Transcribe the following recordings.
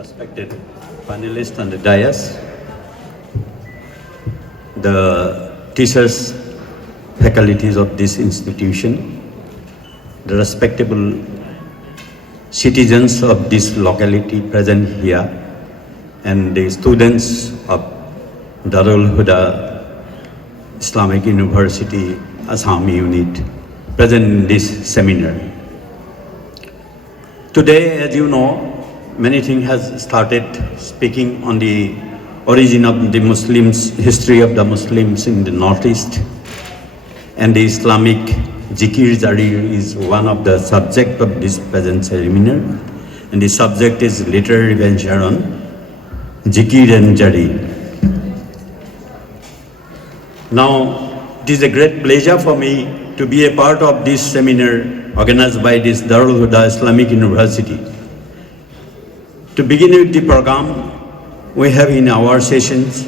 respected panelists on the dais, the teachers, faculties of this institution, the respectable citizens of this locality present here, and the students of Darul Huda Islamic University Assam unit present in this seminar. Today, as you know, many things has started speaking on the origin of the Muslims, history of the Muslims in the Northeast, and the Islamic Zikir Jari is one of the subject of this present seminar, and the subject is literary venture on Zikir and Jari. Now, it is a great pleasure for me to be a part of this seminar organized by this Darul Huda Islamic University. To begin with the program, we have in our sessions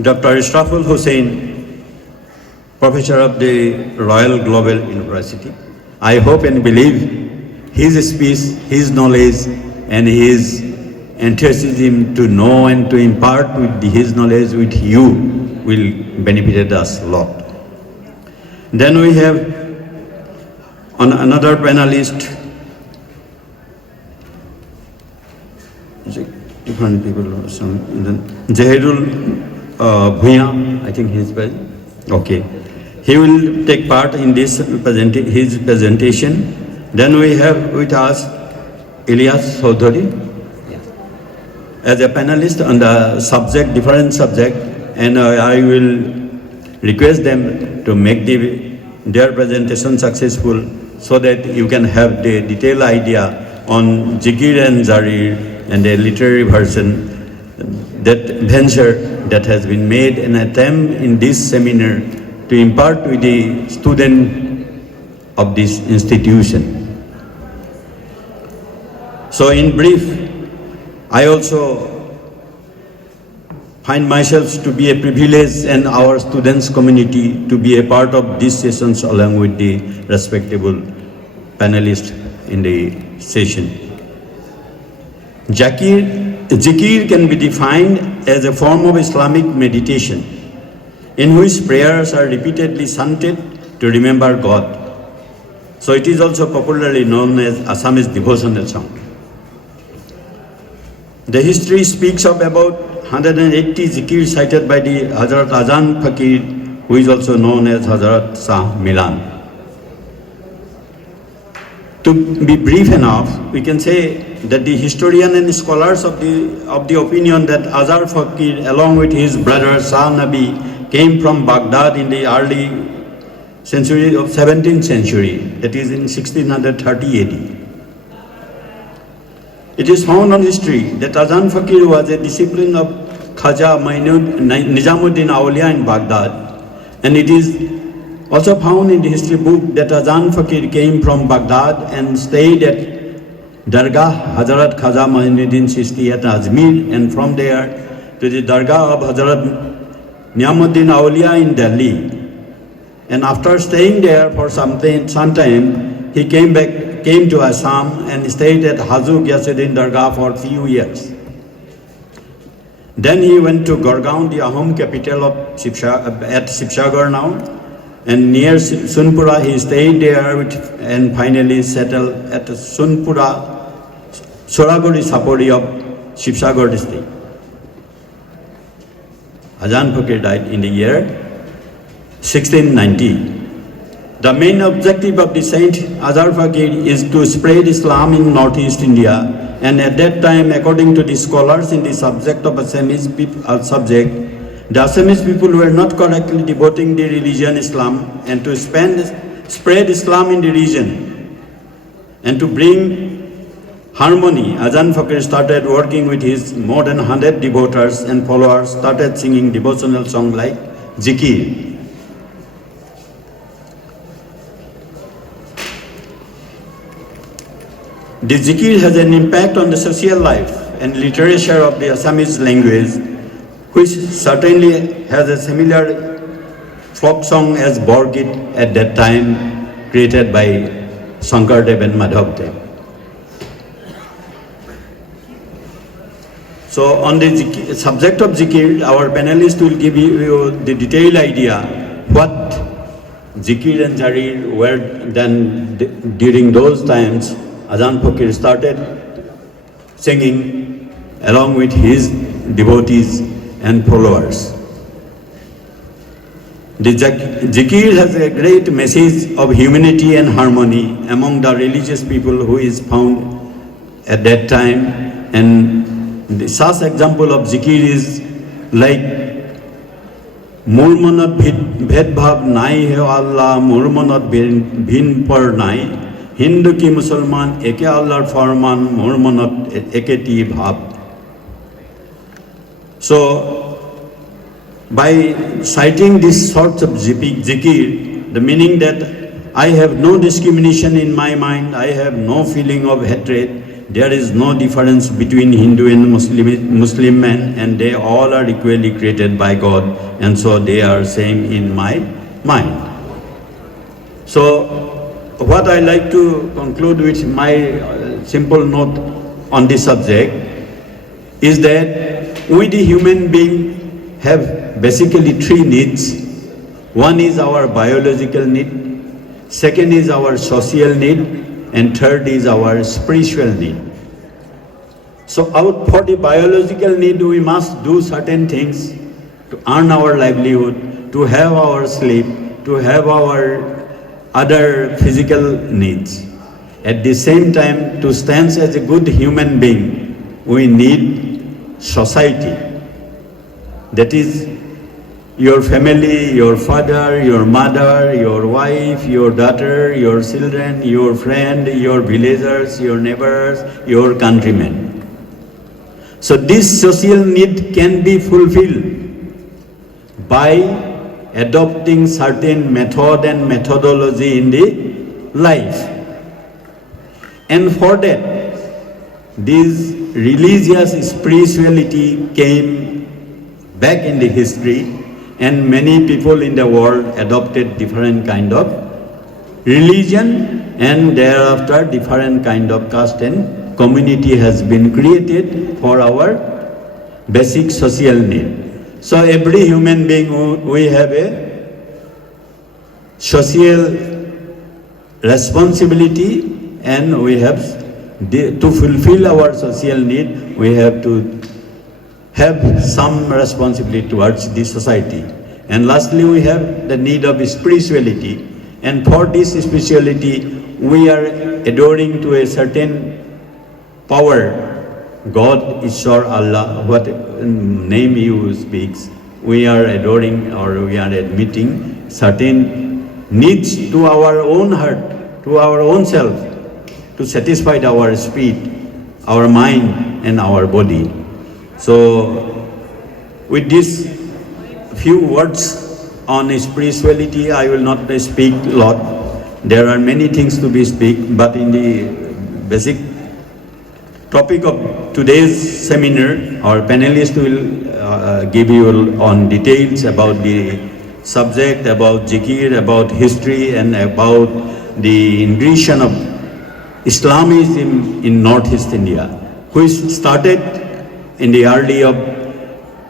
Dr. Ishraful Hussain, Professor of the Royal Global University. I hope and believe his speech, his knowledge, and his enthusiasm to know and to impart with his knowledge with you will benefit us a lot. Then we have on another panelist, different people, Zahirul Bhuya, I think he's present. Okay. He will take part in this his presentation. Then we have with us Ilyas Chaudhary as a panelist on the subject, different subject, and I will request them to make their presentation successful so that you can have the detailed idea on Zikir and Jari and the literary version, that venture that has been made, an attempt in this seminar to impart with the student of this institution. So in brief, I also find myself to be a privilege and our students community to be a part of these sessions along with the respectable panelists in the session. Zikir can be defined as a form of Islamic meditation in which prayers are repeatedly chanted to remember God. So it is also popularly known as Assamese devotional song. The history speaks of about 180 zikir cited by the Hazrat Azan Fakir, who is also known as Hazrat Shah Milan. To be brief enough, we can say that the historian and scholars of the opinion that Azar Fakir, along with his brother Shah Nabi, came from Baghdad in the early century of 17th century, that is in 1630 AD. It is found on history that Azan Fakir was a disciple of Khaja Nizamuddin Awliya in Baghdad, and it is also found in the history book that Azan Fakir came from Baghdad and stayed at Dargah Hazrat Khaja Muinuddin Chishti at Ajmer, and from there to the Dargah of Hazrat Nizamuddin Awliya in Delhi. And after staying there for some time, he came to Assam and stayed at Hazu Ghyasuddin Dargah for a few years. Then he went to Gurgaon, the Ahom capital of at Shivsagar now, and near Sunpura he stayed there and finally settled at Sunpura, Soraguri Sapori of Shivsagar district. Azan Fakir died in the year 1690. The main objective of the Saint Azar Fakir is to spread Islam in Northeast India, and at that time, according to the scholars in the subject of Assamese the Assamese people were not correctly devoting the religion Islam, and to spread Islam in the region and to bring harmony, Azan Fakir started working with his more than 100 devotees and followers, started singing devotional songs like Zikir. The Zikir has an impact on the social life and literature of the Assamese language, which certainly has a similar folk song as Borgit at that time created by Shankardev and Madhavdev. So on the subject of zikir, our panelists will give you the detailed idea what zikir and jarir were done during those times. Azan Fakir started singing along with his devotees and followers. The zikir has a great message of humanity and harmony among the religious people who is found at that time, and the such example of zikir is like Murmanat bhed bhav nai hai Allah, Murmanat bhin par nai, Hindu ki Musalman eke Allah farman, Murmanat eketi bhav. So by citing this sort of zikir, the meaning that I have no discrimination in my mind, I have no feeling of hatred, there is no difference between Hindu and Muslim men, and they all are equally created by God, and so they are same in my mind. So what I like to conclude with my simple note on this subject is that we the human being have basically three needs. One is our biological need, second is our social need, and third is our spiritual need. So for the biological need, we must do certain things to earn our livelihood, to have our sleep, to have our other physical needs. At the same time, to stand as a good human being, we need society. That is your family, your father, your mother, your wife, your daughter, your children, your friend, your villagers, your neighbors, your countrymen. So this social need can be fulfilled by adopting certain method and methodology in the life. And for that, this religious spirituality came back in the history, and many people in the world adopted different kind of religion, and thereafter different kind of caste and community has been created for our basic social need. So every human being, we have a social responsibility, and we have to fulfill our social need, we have to have some responsibility towards the society. And lastly, we have the need of spirituality, and for this spirituality we are adoring to a certain power, God, Ishwar, Allah, what name you speaks, we are adoring or we are admitting certain needs to our own heart, to our own self, to satisfy our spirit, our mind and our body. So with these few words on spirituality, I will not speak a lot. There are many things to be speak, but in the basic topic of today's seminar, our panelists will give you on details about the subject, about zikir, about history, and about the ingression of Islamism in Northeast India, which started in the early of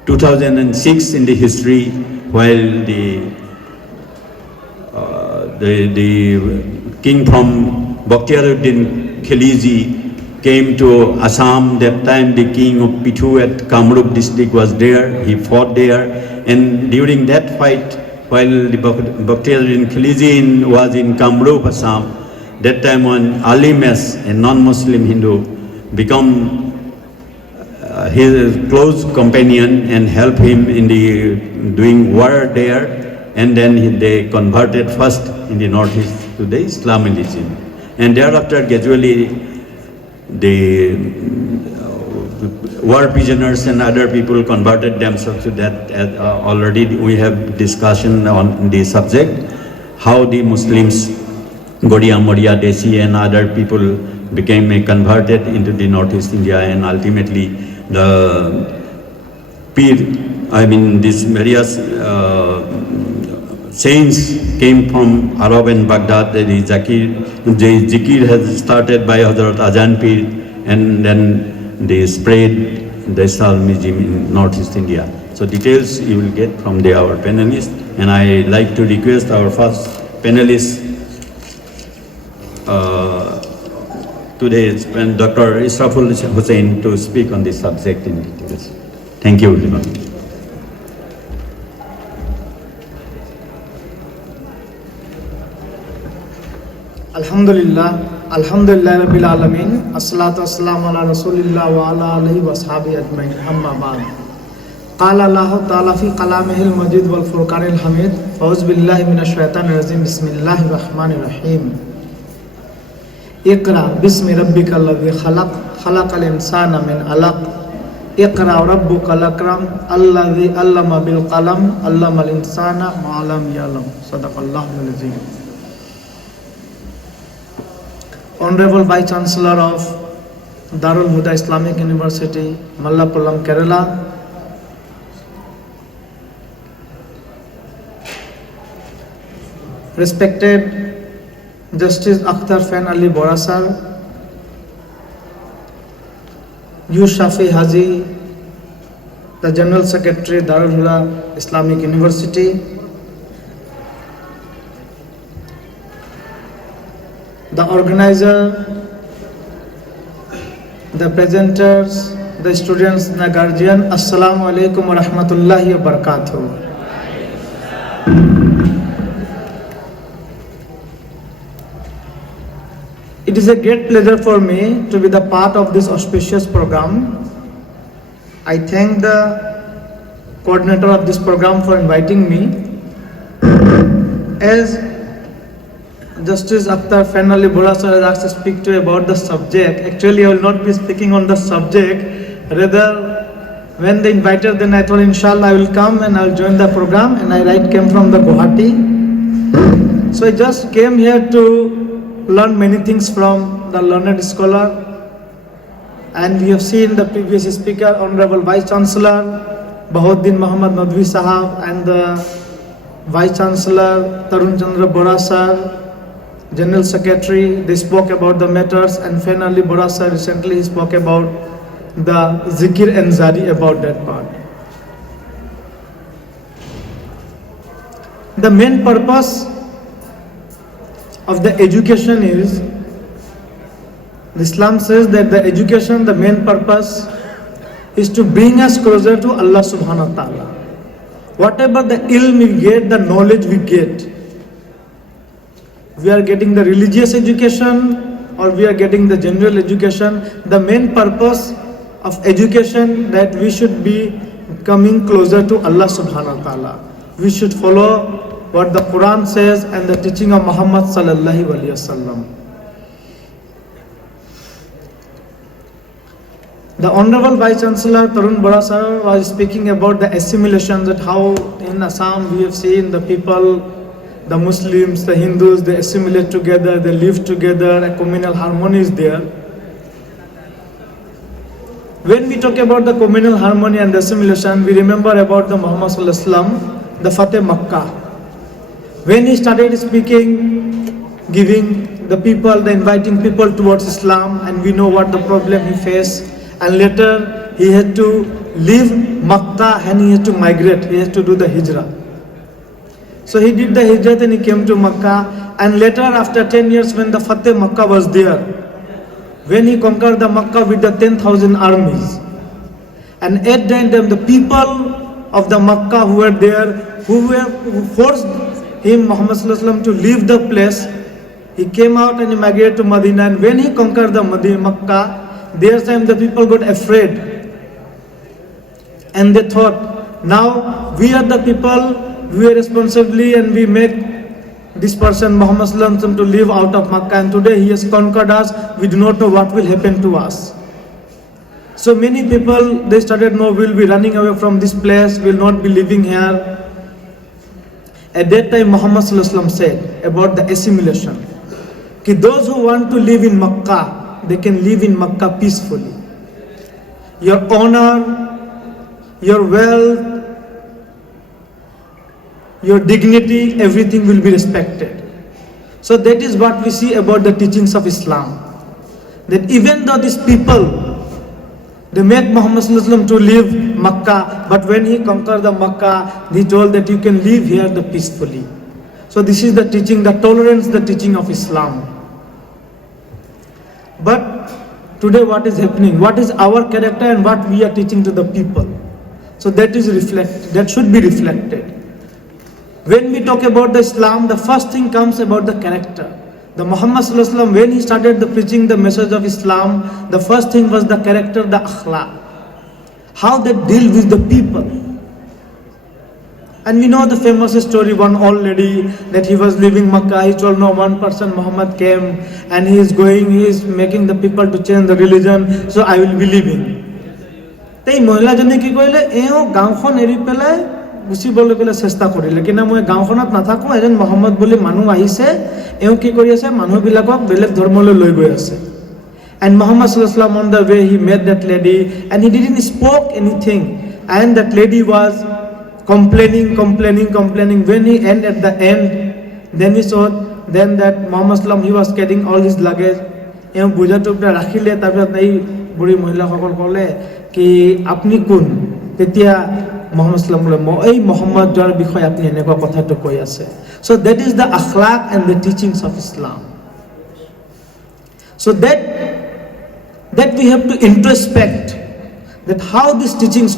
2006 in the history, while the king from Bakhtiaruddin Khilji came to Assam. That time the king of Pithu at Kamrup district was there. He fought there, and during that fight, while the Bakhtiaruddin Khilji was in Kamrup, Assam, that time when Ali Mes, a non-Muslim Hindu, become his close companion and help him in the doing war there, and then they converted first in the northeast to the Islam religion, and thereafter gradually the war prisoners and other people converted themselves to that. Already we have discussion on the subject, how the Muslims, Gaudiya, Maurya, Desi and other people became converted into the Northeast India, and ultimately the these various saints came from Arab and Baghdad. The zikir has started by Hazrat Ajahn Pir, and then they spread Daisal Museum in Northeast India. So details you will get from our panelists, and I like to request our first panelist today is Dr. Israful Hussain to speak on this subject in details. Thank you very much. Alhamdulillah Rabbil Alameen. Assalatu wassalamu ala Rasulillah wa ala alihi wa ashabihi ajma'in. Amma ba'd. Qala Allahu ta'ala fi kalamihil majid wal furqanil hamid. Fa'uz billahi minash shaitanir rajim. Bismillahir rahmanir rahim. Iqra bismi rabbikal ladzi khalaq. Khalaqal insana min 'alaq. Iqra rabbukal akram. Alladzi 'allama bil qalam. 'allamal insana ma lam ya'lam. Sadaqallahul azim. Honorable Vice Chancellor of Darul Huda Islamic University, Malappuram, Kerala, respected Justice Akhtar Fan Ali Borasar, U. Shafi Haji, the General Secretary, Darul Huda Islamic University, the organizer, the presenters, the students, the guardian, Assalamu alaikum wa rahmatullahi wa barakatuh. It is a great pleasure for me to be the part of this auspicious program. I thank the coordinator of this program for inviting me. As Justice Akhtar Fan Ali Borasar has asked to speak to you about the subject. Actually, I will not be speaking on the subject. Rather, when they invited, then I thought, inshallah, I will come and I will join the program. And I came from the Guwahati. So I just came here to learn many things from the learned scholar. And we have seen the previous speaker, Honorable Vice Chancellor Bahauddin Muhammad Nadwi Sahab, and the Vice Chancellor Tarun Chandra Borasar, General Secretary. They spoke about the matters, and Fan Ali Borasar recently spoke about the zikir and zari, about that part. The main purpose of the education is, Islam says that the education, the main purpose is to bring us closer to Allah subhanahu wa ta'ala. Whatever the ilm we get, the knowledge we get, we are getting the religious education or we are getting the general education, the main purpose of education that we should be coming closer to Allah subhanahu wa ta'ala. We should follow what the Quran says and the teaching of Muhammad sallallahu alaihi wasallam. The Honorable Vice Chancellor Tarun Borasar was speaking about the assimilation, that how in Assam we have seen the people, the Muslims, the Hindus, they assimilate together, they live together, a communal harmony is there. When we talk about the communal harmony and the assimilation, we remember about the Muhammad Sallallahu Alaihi Wasallam, the Fateh Makkah. When he started speaking, giving the people, the inviting people towards Islam, and we know what the problem he faced, and later he had to leave Makkah and he had to migrate, he had to do the hijrah. So he did the hijrah and he came to Makkah, and later after 10 years when the Fateh Makkah was there, when he conquered the Makkah with the 10,000 armies, and at that time the people of the Makkah who were there, who forced him, Muhammad Sallallahu Alaihi Wasallam, to leave the place, he came out and he migrated to Medina, and when he conquered the Makkah, there time the people got afraid, and they thought, now we are the people, we are responsibly, and we make this person Muhammad Sallallahu Alaihi Wasallam to live out of Makkah, and today he has conquered us, we do not know what will happen to us. So many people, they started, no, we will be running away from this place, we will not be living here. At that time Muhammad Sallallahu Alaihi Wasallam said about the assimilation, that those who want to live in Makkah, they can live in Makkah peacefully. Your honor, your wealth, your dignity, everything will be respected. So that is what we see about the teachings of Islam. That even though these people, They made Muhammad Sallallahu Alaihi Wasallam to leave Makkah, but when he conquered the Makkah, he told that you can live here peacefully. So this is the teaching, the tolerance, the teaching of Islam. But today what is happening? What is our character and what we are teaching to the people? So that should be reflected. When we talk about the Islam, the first thing comes about the character. The Muhammad Sallallahu Alaihi Wasallam, when he started preaching the message of Islam, the first thing was the character, the akhlaq. How they deal with the people. And we know the famous story, one old lady, that he was leaving Makkah, he told no, one person, Muhammad came, and he is making the people to change the religion, so I will be leaving. They মহিলাজনে কি কইলে এও গাঁওখন এৰি পেলাই গুচিবলৈ গলে চেষ্টা কৰিলে কিনা মই গাঁওখনত নাথাকো এজন মোহাম্মদ বুলি মানুহ আহিছে এও কি কৰি আছে মানুহবিলাকক বেলেগ ধৰ্মলৈ লৈ গৈ আছে and Muhammad sallallahu alaihi wasallam on the way he met that lady and he didn't spoke anything and that lady was complaining when he end at the end then we saw then that Muhammad sallallahu alaihi wasallam he was carrying all his luggage এও বুজাটো ৰাখিলে তাৰপিছত এই বুঢ়ী মহিলাসকল ক'লে কি আপনি কোন তেতিয়া Muhammad sallallahu alaihi wasallam এই মুহাম্মদৰ বিষয়ে আপনি এনেকুৱা কথাটো কৈ আছে so that is the akhlaq and the teachings of Islam so that we have to introspect that how these teachings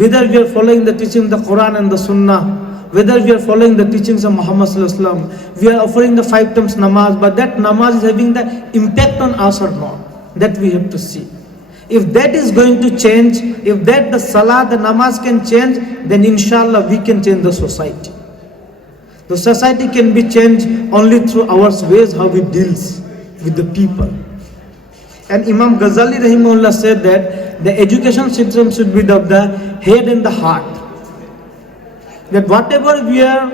whether we are following the teaching of the Quran and the Sunnah whether we are following the teachings of Muhammad sallallahu alaihi wasallam we are offering the 5 times namaz but that namaz is having the impact on us or not that we have to see. If that is going to change, if that the salah, the namaz can change, then inshallah we can change the society. The society can be changed only through our ways how we deals with the people. And Imam Ghazali rahimahullah said that the education system should be of the head and the heart. That whatever we are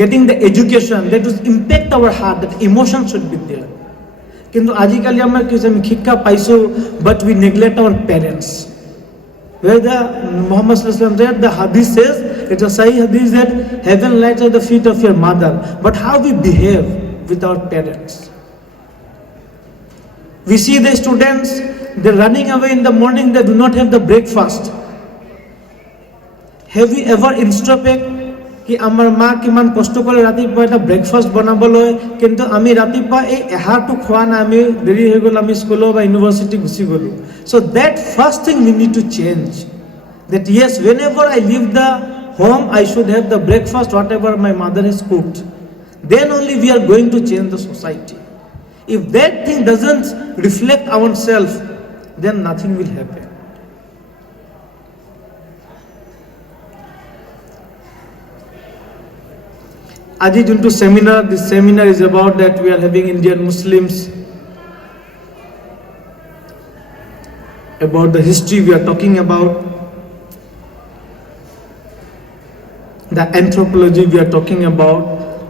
getting the education, that will impact our heart, that emotion should be there. কিন্তু আজিকালি আমরা কি আমি শিক্ষা পাইছো but we neglect our parents where the Muhammad sallallahu alaihi wasallam said the hadith says it's a sahih hadith that heaven lies at the feet of your mother but how we behave with our parents we see the students they're running away in the morning they do not have the breakfast have you ever introspect কি আমাৰ মা কিমান কষ্ট কৰে ৰাতিপুৱা এটা breakfast বনাবলৈ কিন্তু আমি ৰাতিপুৱা এই এহাৰটো খোৱা না আমি দেৰি হৈ গ'ল আমি স্কুল বা ইউনিভাৰ্চিটি গুচি গ'লো so that first thing we need to change that yes whenever I leave the home I should have the breakfast whatever my mother has cooked then only we are going to change the society if that thing doesn't reflect ourselves then nothing will happen Aji junto seminar, this seminar is about that we are having Indian Muslims, about the history we are talking about, the anthropology we are talking about,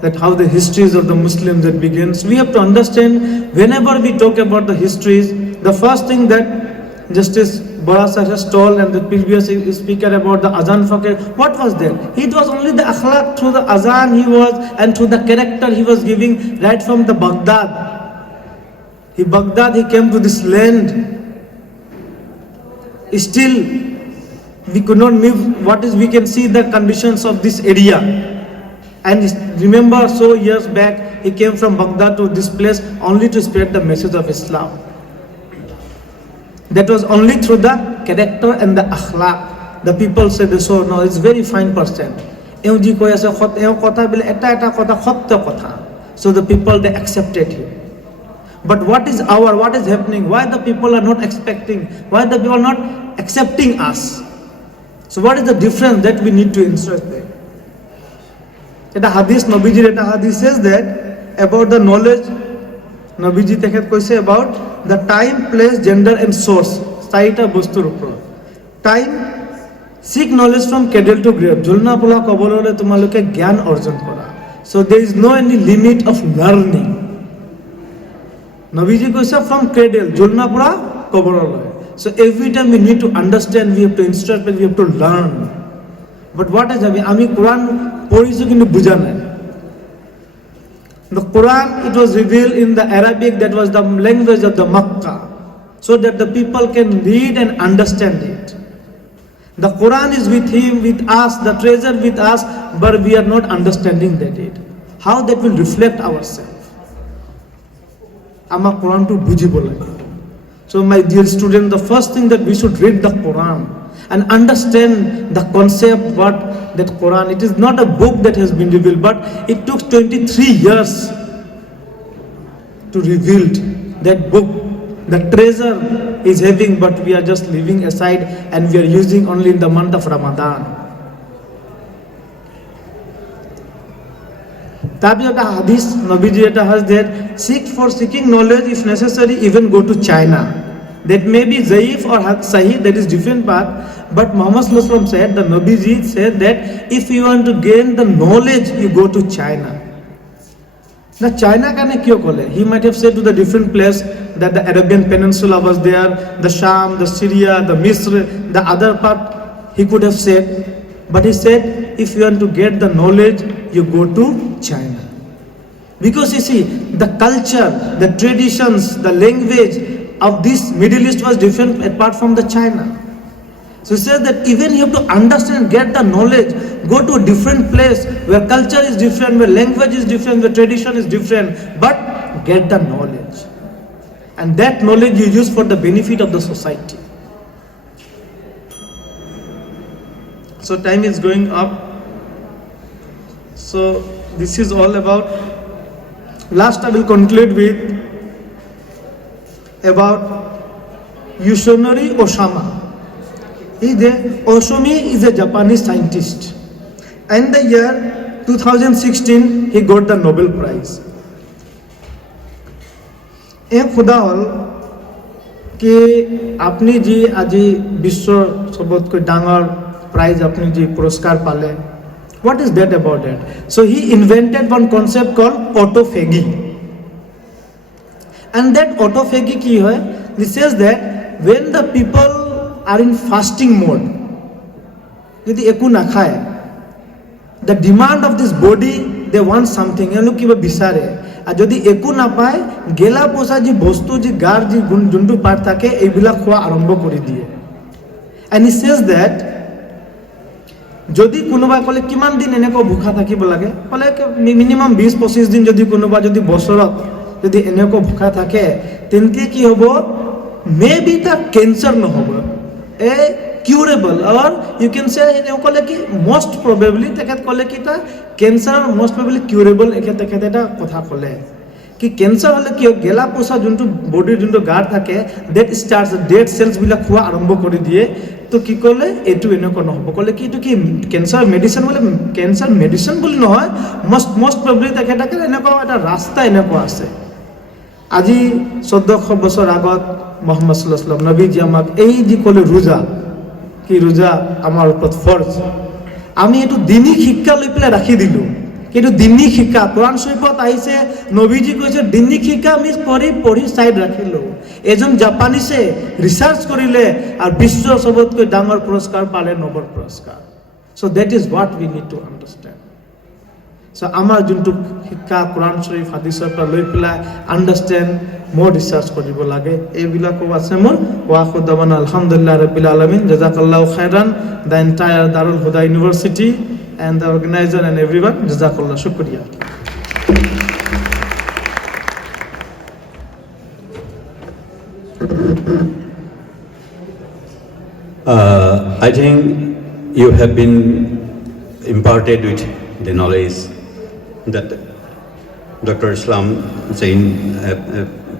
that how the histories of the Muslims that begins. We have to understand whenever we talk about the histories, the first thing that Justice Barasa has told and the previous speaker about the Azan Fakir, what was there? It was only the akhlaq through the Azan he was and through the character he was giving right from the Baghdad. He came to this land. Still, we could not move. We can see the conditions of this area. And remember, so years back, he came from Baghdad to this place only to spread the message of Islam. That was only through the character and the akhlaq. The people said, so no, it's very fine person. So the people, they accepted him. But what is happening? Why the people are not expecting? Why the people are not accepting us? So what is the difference that we need to insert there? Eta hadith, Nabiji eta hadith says that about the knowledge, Nabiji tekhet koise about the time, place, gender and source. Saita bostur upor. Time, seek knowledge from cradle to grave. Julna pola kobolole tumaloke gyan orjon kora. So there is no any limit of learning. Nabiji koise from cradle, julna pola kobolole. So every time we need to understand, we have to instruct, we have to learn. But what is happening? Ami Quran porichu kintu buja nai. The Quran, it was revealed in the Arabic, that was the language of the Makkah. so that the people can read and understand it. The Quran is with him, with us, the treasure with us, but we are not understanding that it. How that will reflect ourselves. Ama Quran to buji bole. So my dear student, the first thing that we should read the Quran and understand the concept what that Quran. It is not a book that has been revealed, but it took 23 years to reveal that book. The treasure is having, but we are just leaving aside and we are using only in the month of Ramadan. Tabi eta hadith, Nabiji eta has that seeking knowledge if necessary, even go to China. That may be Zaif or Sahih, that is different part. But Muhammad Sallallahu Alaihi Wasallam said, the Nabiji said that if you want to gain the knowledge, you go to China. Now China kane kyo kole? He might have said to the different place that the Arabian Peninsula was there, the Sham, the Syria, the Misr, the other part he could have said. But he said, if you want to get the knowledge, you go to China. Because you see, the culture, the traditions, the language of this Middle East was different apart from the China. So he says that even you have to understand, get the knowledge, go to a different place where culture is different, where language is different, where tradition is different, but get the knowledge. And that knowledge you use for the benefit of the society. So time is going up. So this is all about. Last I will conclude with about Yoshinori Oshima. Oshimi is a Japanese scientist. In the year 2016, he got the Nobel Prize. एक खुदा हल कि अपनी जी आज विश्व सबत कोई डांगर prize अपनी जी पुरस्कार पाले. What is that about that? So he invented one concept called autophagy. And that autophagy ki hai? It says that when the people are in fasting mode, यदि एकु ना खाए, the demand of this body, they want something. ये लोग की वो बिसारे. আর যদি একো না পায় গেলা পোষা যে বস্তু যে গার যে জুন্ডু পার্ট থাকে এইবিলাক খোৱা আৰম্ভ কৰি দিয়ে. And he says that যদি কোনোবা কলে কিমান দিন এনেকৈ ভুখা থাকিব লাগে, কলে মিনিমাম 20-25 দিন যদি কোনোবা যদি বছৰত যদি এনেকৈ ভুখা থাকে তেন্তে কি হ'ব, মেবি তাৰ কেঞ্চাৰ নহ'ব, এ curable, or you can say কলে কি most probably তেখেত কলে কি তা কেঞ্চাৰ most probably curable তেখেত এটা কথা কলে কি কেঞ্চাৰ হলে কি গেলা পোষা যোনটো বডিৰ যোনটো গাৰ থাকে that starts dead cells বিলাক খোৱা আৰম্ভ কৰি দিয়ে. তো কি কলে এটো এনেকৈ নহব, কলে কি এটো কি কেঞ্চাৰ মেডিচিন বলে, কেঞ্চাৰ মেডিচিন বুলি নহয়, most probably তেখেত এনেকুৱা এটা ৰাস্তা এনেকুৱা আছে. আজি 1400 বছৰ আগত মুহাম্মদ সাল্লাল্লাহু আলাইহি ওয়াসাল্লাম নবীজি আমাক এই যে কলে ৰোজা, কি ৰোজা আমাৰ ওপৰত ফৰজ, আমি এটো দিনী শিক্ষা লৈ পেলাই ৰাখি দিলো. কিন্তু দিনী শিক্ষা কোরআন শরীফত আহিছে, নবীজি কৈছে দিনী শিক্ষা আমি পঢ়ি সাইড ৰাখিলো. এজন জাপানিছে ৰিসাৰ্চ কৰিলে আৰু বিশ্বৰ সবতকৈ ডাঙৰ পুৰস্কাৰ পালে, নোবেল পুৰস্কাৰ. So that is what we need to understand. So আমাৰ যোনটো শিক্ষা কোরআন শরীফ হাদিছৰ পৰা লৈ পেলাই আন্ডাৰষ্টেণ্ড মোৰ ৰিসাৰ্চ কৰিব লাগে. এইবিলাকো আছে মোৰ. ওয়া খুদাবান আলহামদুলিল্লাহ ৰাব্বিল আলামিন, জাযাকাল্লাহু খাইরান, the entire Darul Huda university and the organizer and everyone, jazakallah, shukriya. I think you have been imparted with the knowledge that Dr. Islam Zain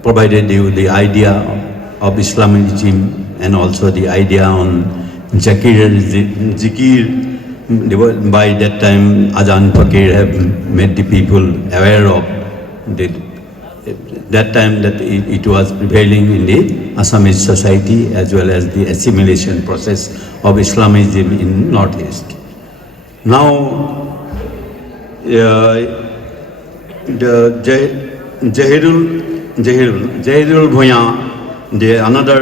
provided you the idea of Islamism and also the idea on Zikir. By that time, Azan Fakir have made the people aware of that time that it was prevailing in the Assamese society as well as the assimilation process of Islamism in Northeast. Now, the Jahirul Bhuya, another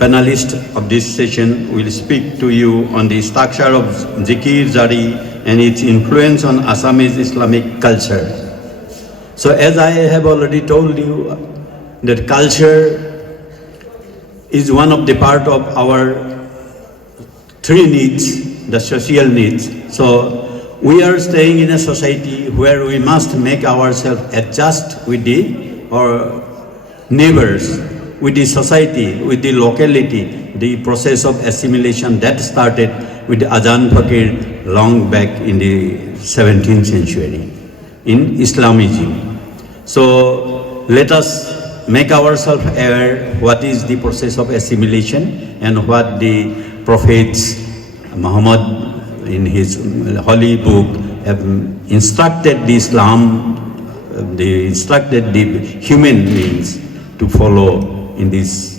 panelist of this session, will speak to you on the structure of Zikir Jari and its influence on Assamese Islamic culture. So as I have already told you, that culture is one of the part of our three needs, the social needs. So we are staying in a society where we must make ourselves adjust with our neighbors, with the society, with the locality, the process of assimilation that started with Azan Fakir long back in the 17th century in Islamism. So let us make ourselves aware what is the process of assimilation and what the prophets Muhammad in his holy book have instructed the Islam, they instructed the human beings to follow in this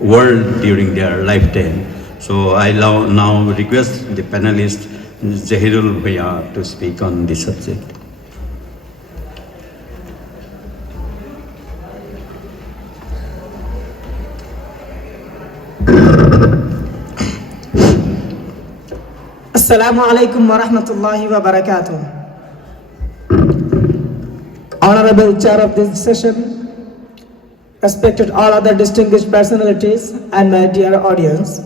world during their lifetime. So I now request the panelist Zahirul Bhaiya to speak on this subject. Assalamu alaikum wa rahmatullahi wa barakatuh. Honorable chair of this session, respected all other distinguished personalities and my dear audience.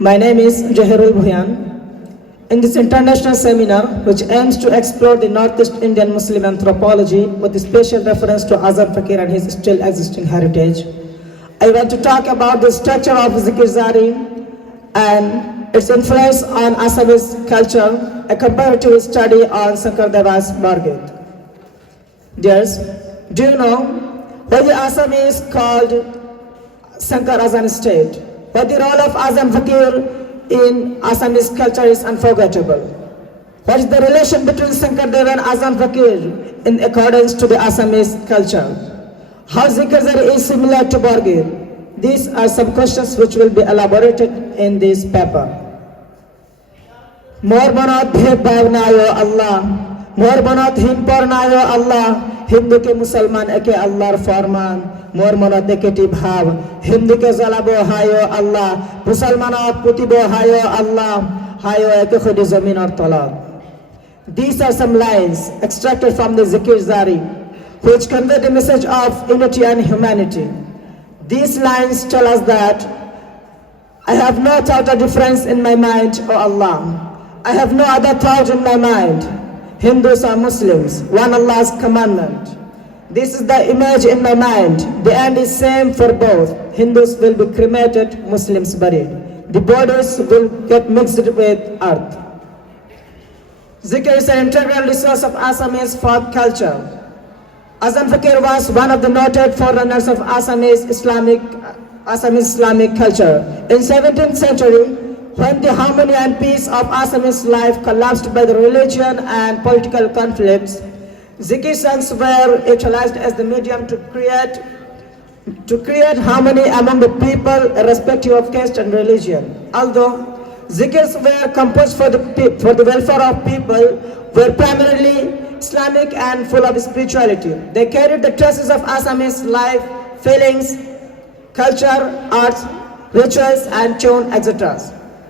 My name is Zahirul Bhaiya. In this international seminar, which aims to explore the Northeast Indian Muslim anthropology with a special reference to Azan Fakir and his still existing heritage, I want to talk about the structure of Zikr Zari and its influence on Assamese culture, a comparative study on Shankar Deva's Bargit. Dears, do you know why the Assamese called Shankar Azan state? Why the role of Azan Fakir in Assamese culture is unforgettable? What is the relation between Shankar Deva and Azan Fakir in accordance to the Assamese culture? How Zikr Zari is similar to Bargir? These are some questions which will be elaborated in this paper. More banat bhed bhav na yo Allah, more banat himpor na yo Allah, Hindu ke Musalman eke Allah farman, more banat eketi bhav, Hindu ke zalabo hayo Allah, Musalmanat putibo hayo Allah, hayo eke khudi zamin aur talab. These are some lines extracted from the Zikr Zari, which convey the message of unity and humanity. These lines tell us that I have no thought or difference in my mind, O Allah. I have no other thought in my mind. Hindus are Muslims, one Allah's commandment. This is the image in my mind. The end is same for both. Hindus will be cremated, Muslims buried. The borders will get mixed with earth. Zikr is an integral resource of Assamese folk culture. Azan Fakir was one of the noted forerunners of Assamese Islamic culture. In 17th century, when the harmony and peace of Assamese life collapsed by the religion and political conflicts, Zikr songs were utilized as the medium to create harmony among the people irrespective of caste and religion. Although Zikrs were composed for the welfare of people, were primarily Islamic and full of spirituality. They carried the traces of Assamese life, feelings, culture, arts, rituals, and tune, etc.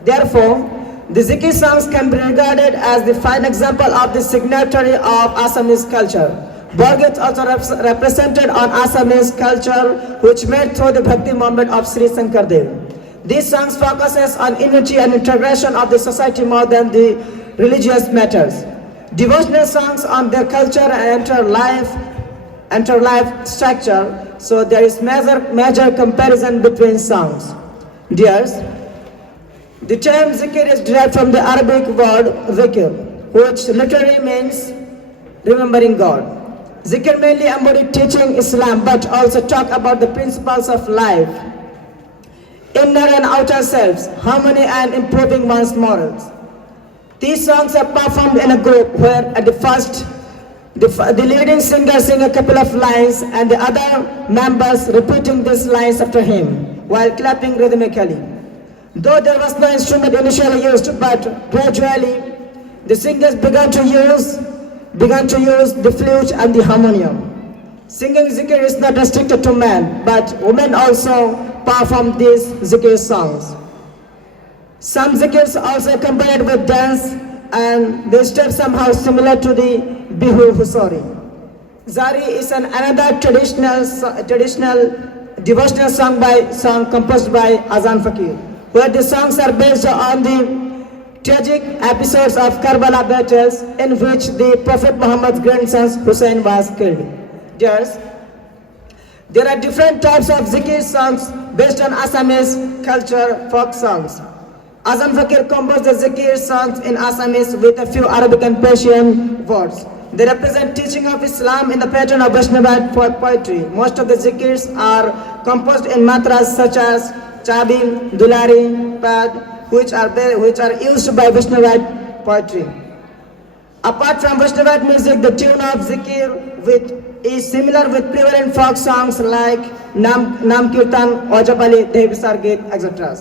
Therefore, the Zikr songs can be regarded as the fine example of the signatory of Assamese culture. Bargit also represented on Assamese culture, which made through the Bhakti movement of Sri Shankar Dev. These songs focuses on unity and integration of the society more than the religious matters. Devotional songs on their culture and enter life structure, so there is major comparison between songs. Dears, the term Zikr is derived from the Arabic word Zikr, which literally means remembering God. Zikr mainly embodied teaching Islam, but also talk about the principles of life, inner and outer selves, harmony and improving one's morals. These songs are performed in a group where at the first, the leading singer sings a couple of lines and the other members repeating these lines after him while clapping rhythmically. Though there was no instrument initially used, but gradually the singers began to use the flute and the harmonium. Singing Zikr is not restricted to men, but women also perform these Zikr songs. Some Zikrs also accompanied with dance, and they step somehow similar to the Bihu Husari. Zari is another traditional devotional song composed by Azan Fakir, where the songs are based on the tragic episodes of Karbala battles in which the Prophet Muhammad's grandson Hussein was killed. There are different types of zikir songs based on Assamese culture, folk songs. Azan Fakir composed the zikir songs in Assamese with a few Arabic and Persian words. They represent teaching of Islam in the pattern of Vaishnavite poetry. Most of the zikirs are composed in matras such as Chabi, Dulari, Pad, which are used by Vaishnavite poetry. Apart from Vaishnavite music, the tune of zikir is similar with prevalent folk songs like Nam Kirtan, Ojapali, Devisar Geet, etc.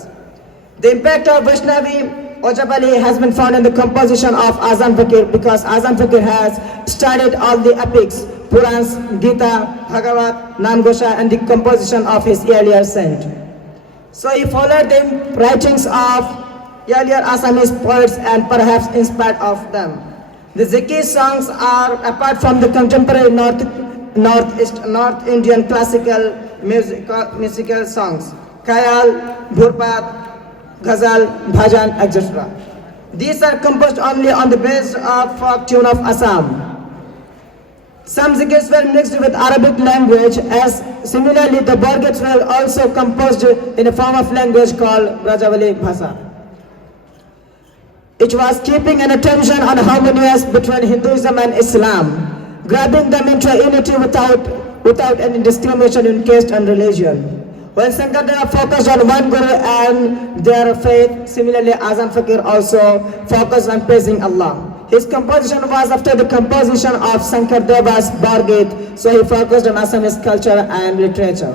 The impact of Vaishnavi Ojapali has been found in the composition of Azan Fakir because Azan Fakir has studied all the epics, Purans, Gita, Bhagavat, Namgosha, and the composition of his earlier saint. So he followed the writings of earlier Assamese poets and perhaps inspired of them. The zikir songs are, apart from the contemporary North Indian classical musical songs, Khayal, Bhurpat, Ghazal, Bhajan, etc. These are composed only on the basis of folk tune of Assam. Some zikirs were mixed with Arabic language, as similarly the bargats were also composed in a form of language called Brajavali Bhasa. It was keeping an attention on harmonious between Hinduism and Islam, grabbing them into unity without any discrimination in caste and religion. When Sankardeva focused on one Guru and their faith, similarly Azan Fakir also focused on praising Allah. His composition was after the composition of Sankardeva's Bargit, so he focused on Assamese culture and literature.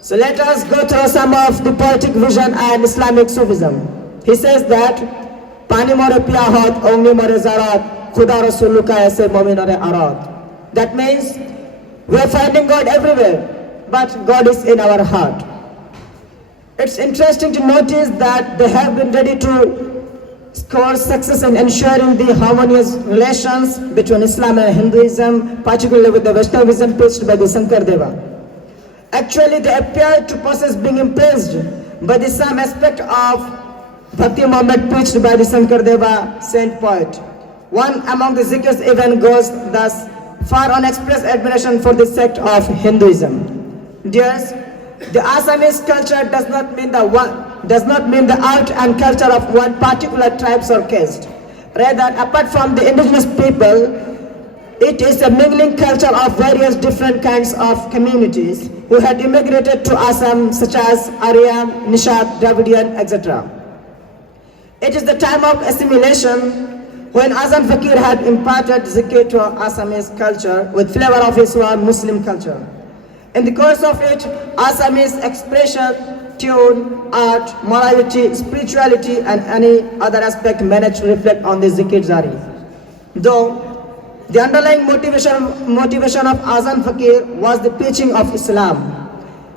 So let us go through some of the poetic vision and Islamic Sufism. He says that Pani more piyahat, ongni more zarat, Khuda Rasulu ka aise momin aur arat. That means we are finding God everywhere, but God is in our heart. It's interesting to notice that they have been ready to score success in ensuring the harmonious relations between Islam and Hinduism, particularly with the Vaishnavism preached by the Sankardeva. Actually, they appear to possess being impressed by the same aspect of Bhakti movement preached by the Sankardeva saint poet. One among the zikirs even goes thus far on express admiration for the sect of Hinduism. Dears, the Assamese culture does not mean the art and culture of one particular tribe or caste. Rather, apart from the indigenous people, it is a mingling culture of various different kinds of communities who had immigrated to Assam, such as Arya, Nishat, Dravidian, etc. It is the time of assimilation when Azan Fakir had imparted zikir to Assamese culture with flavor of his own Muslim culture. In the course of it, Assamese expression, tune, art, morality, spirituality, and any other aspect managed to reflect on the zikir jari. Though the underlying motivation of Azan Fakir was the preaching of Islam.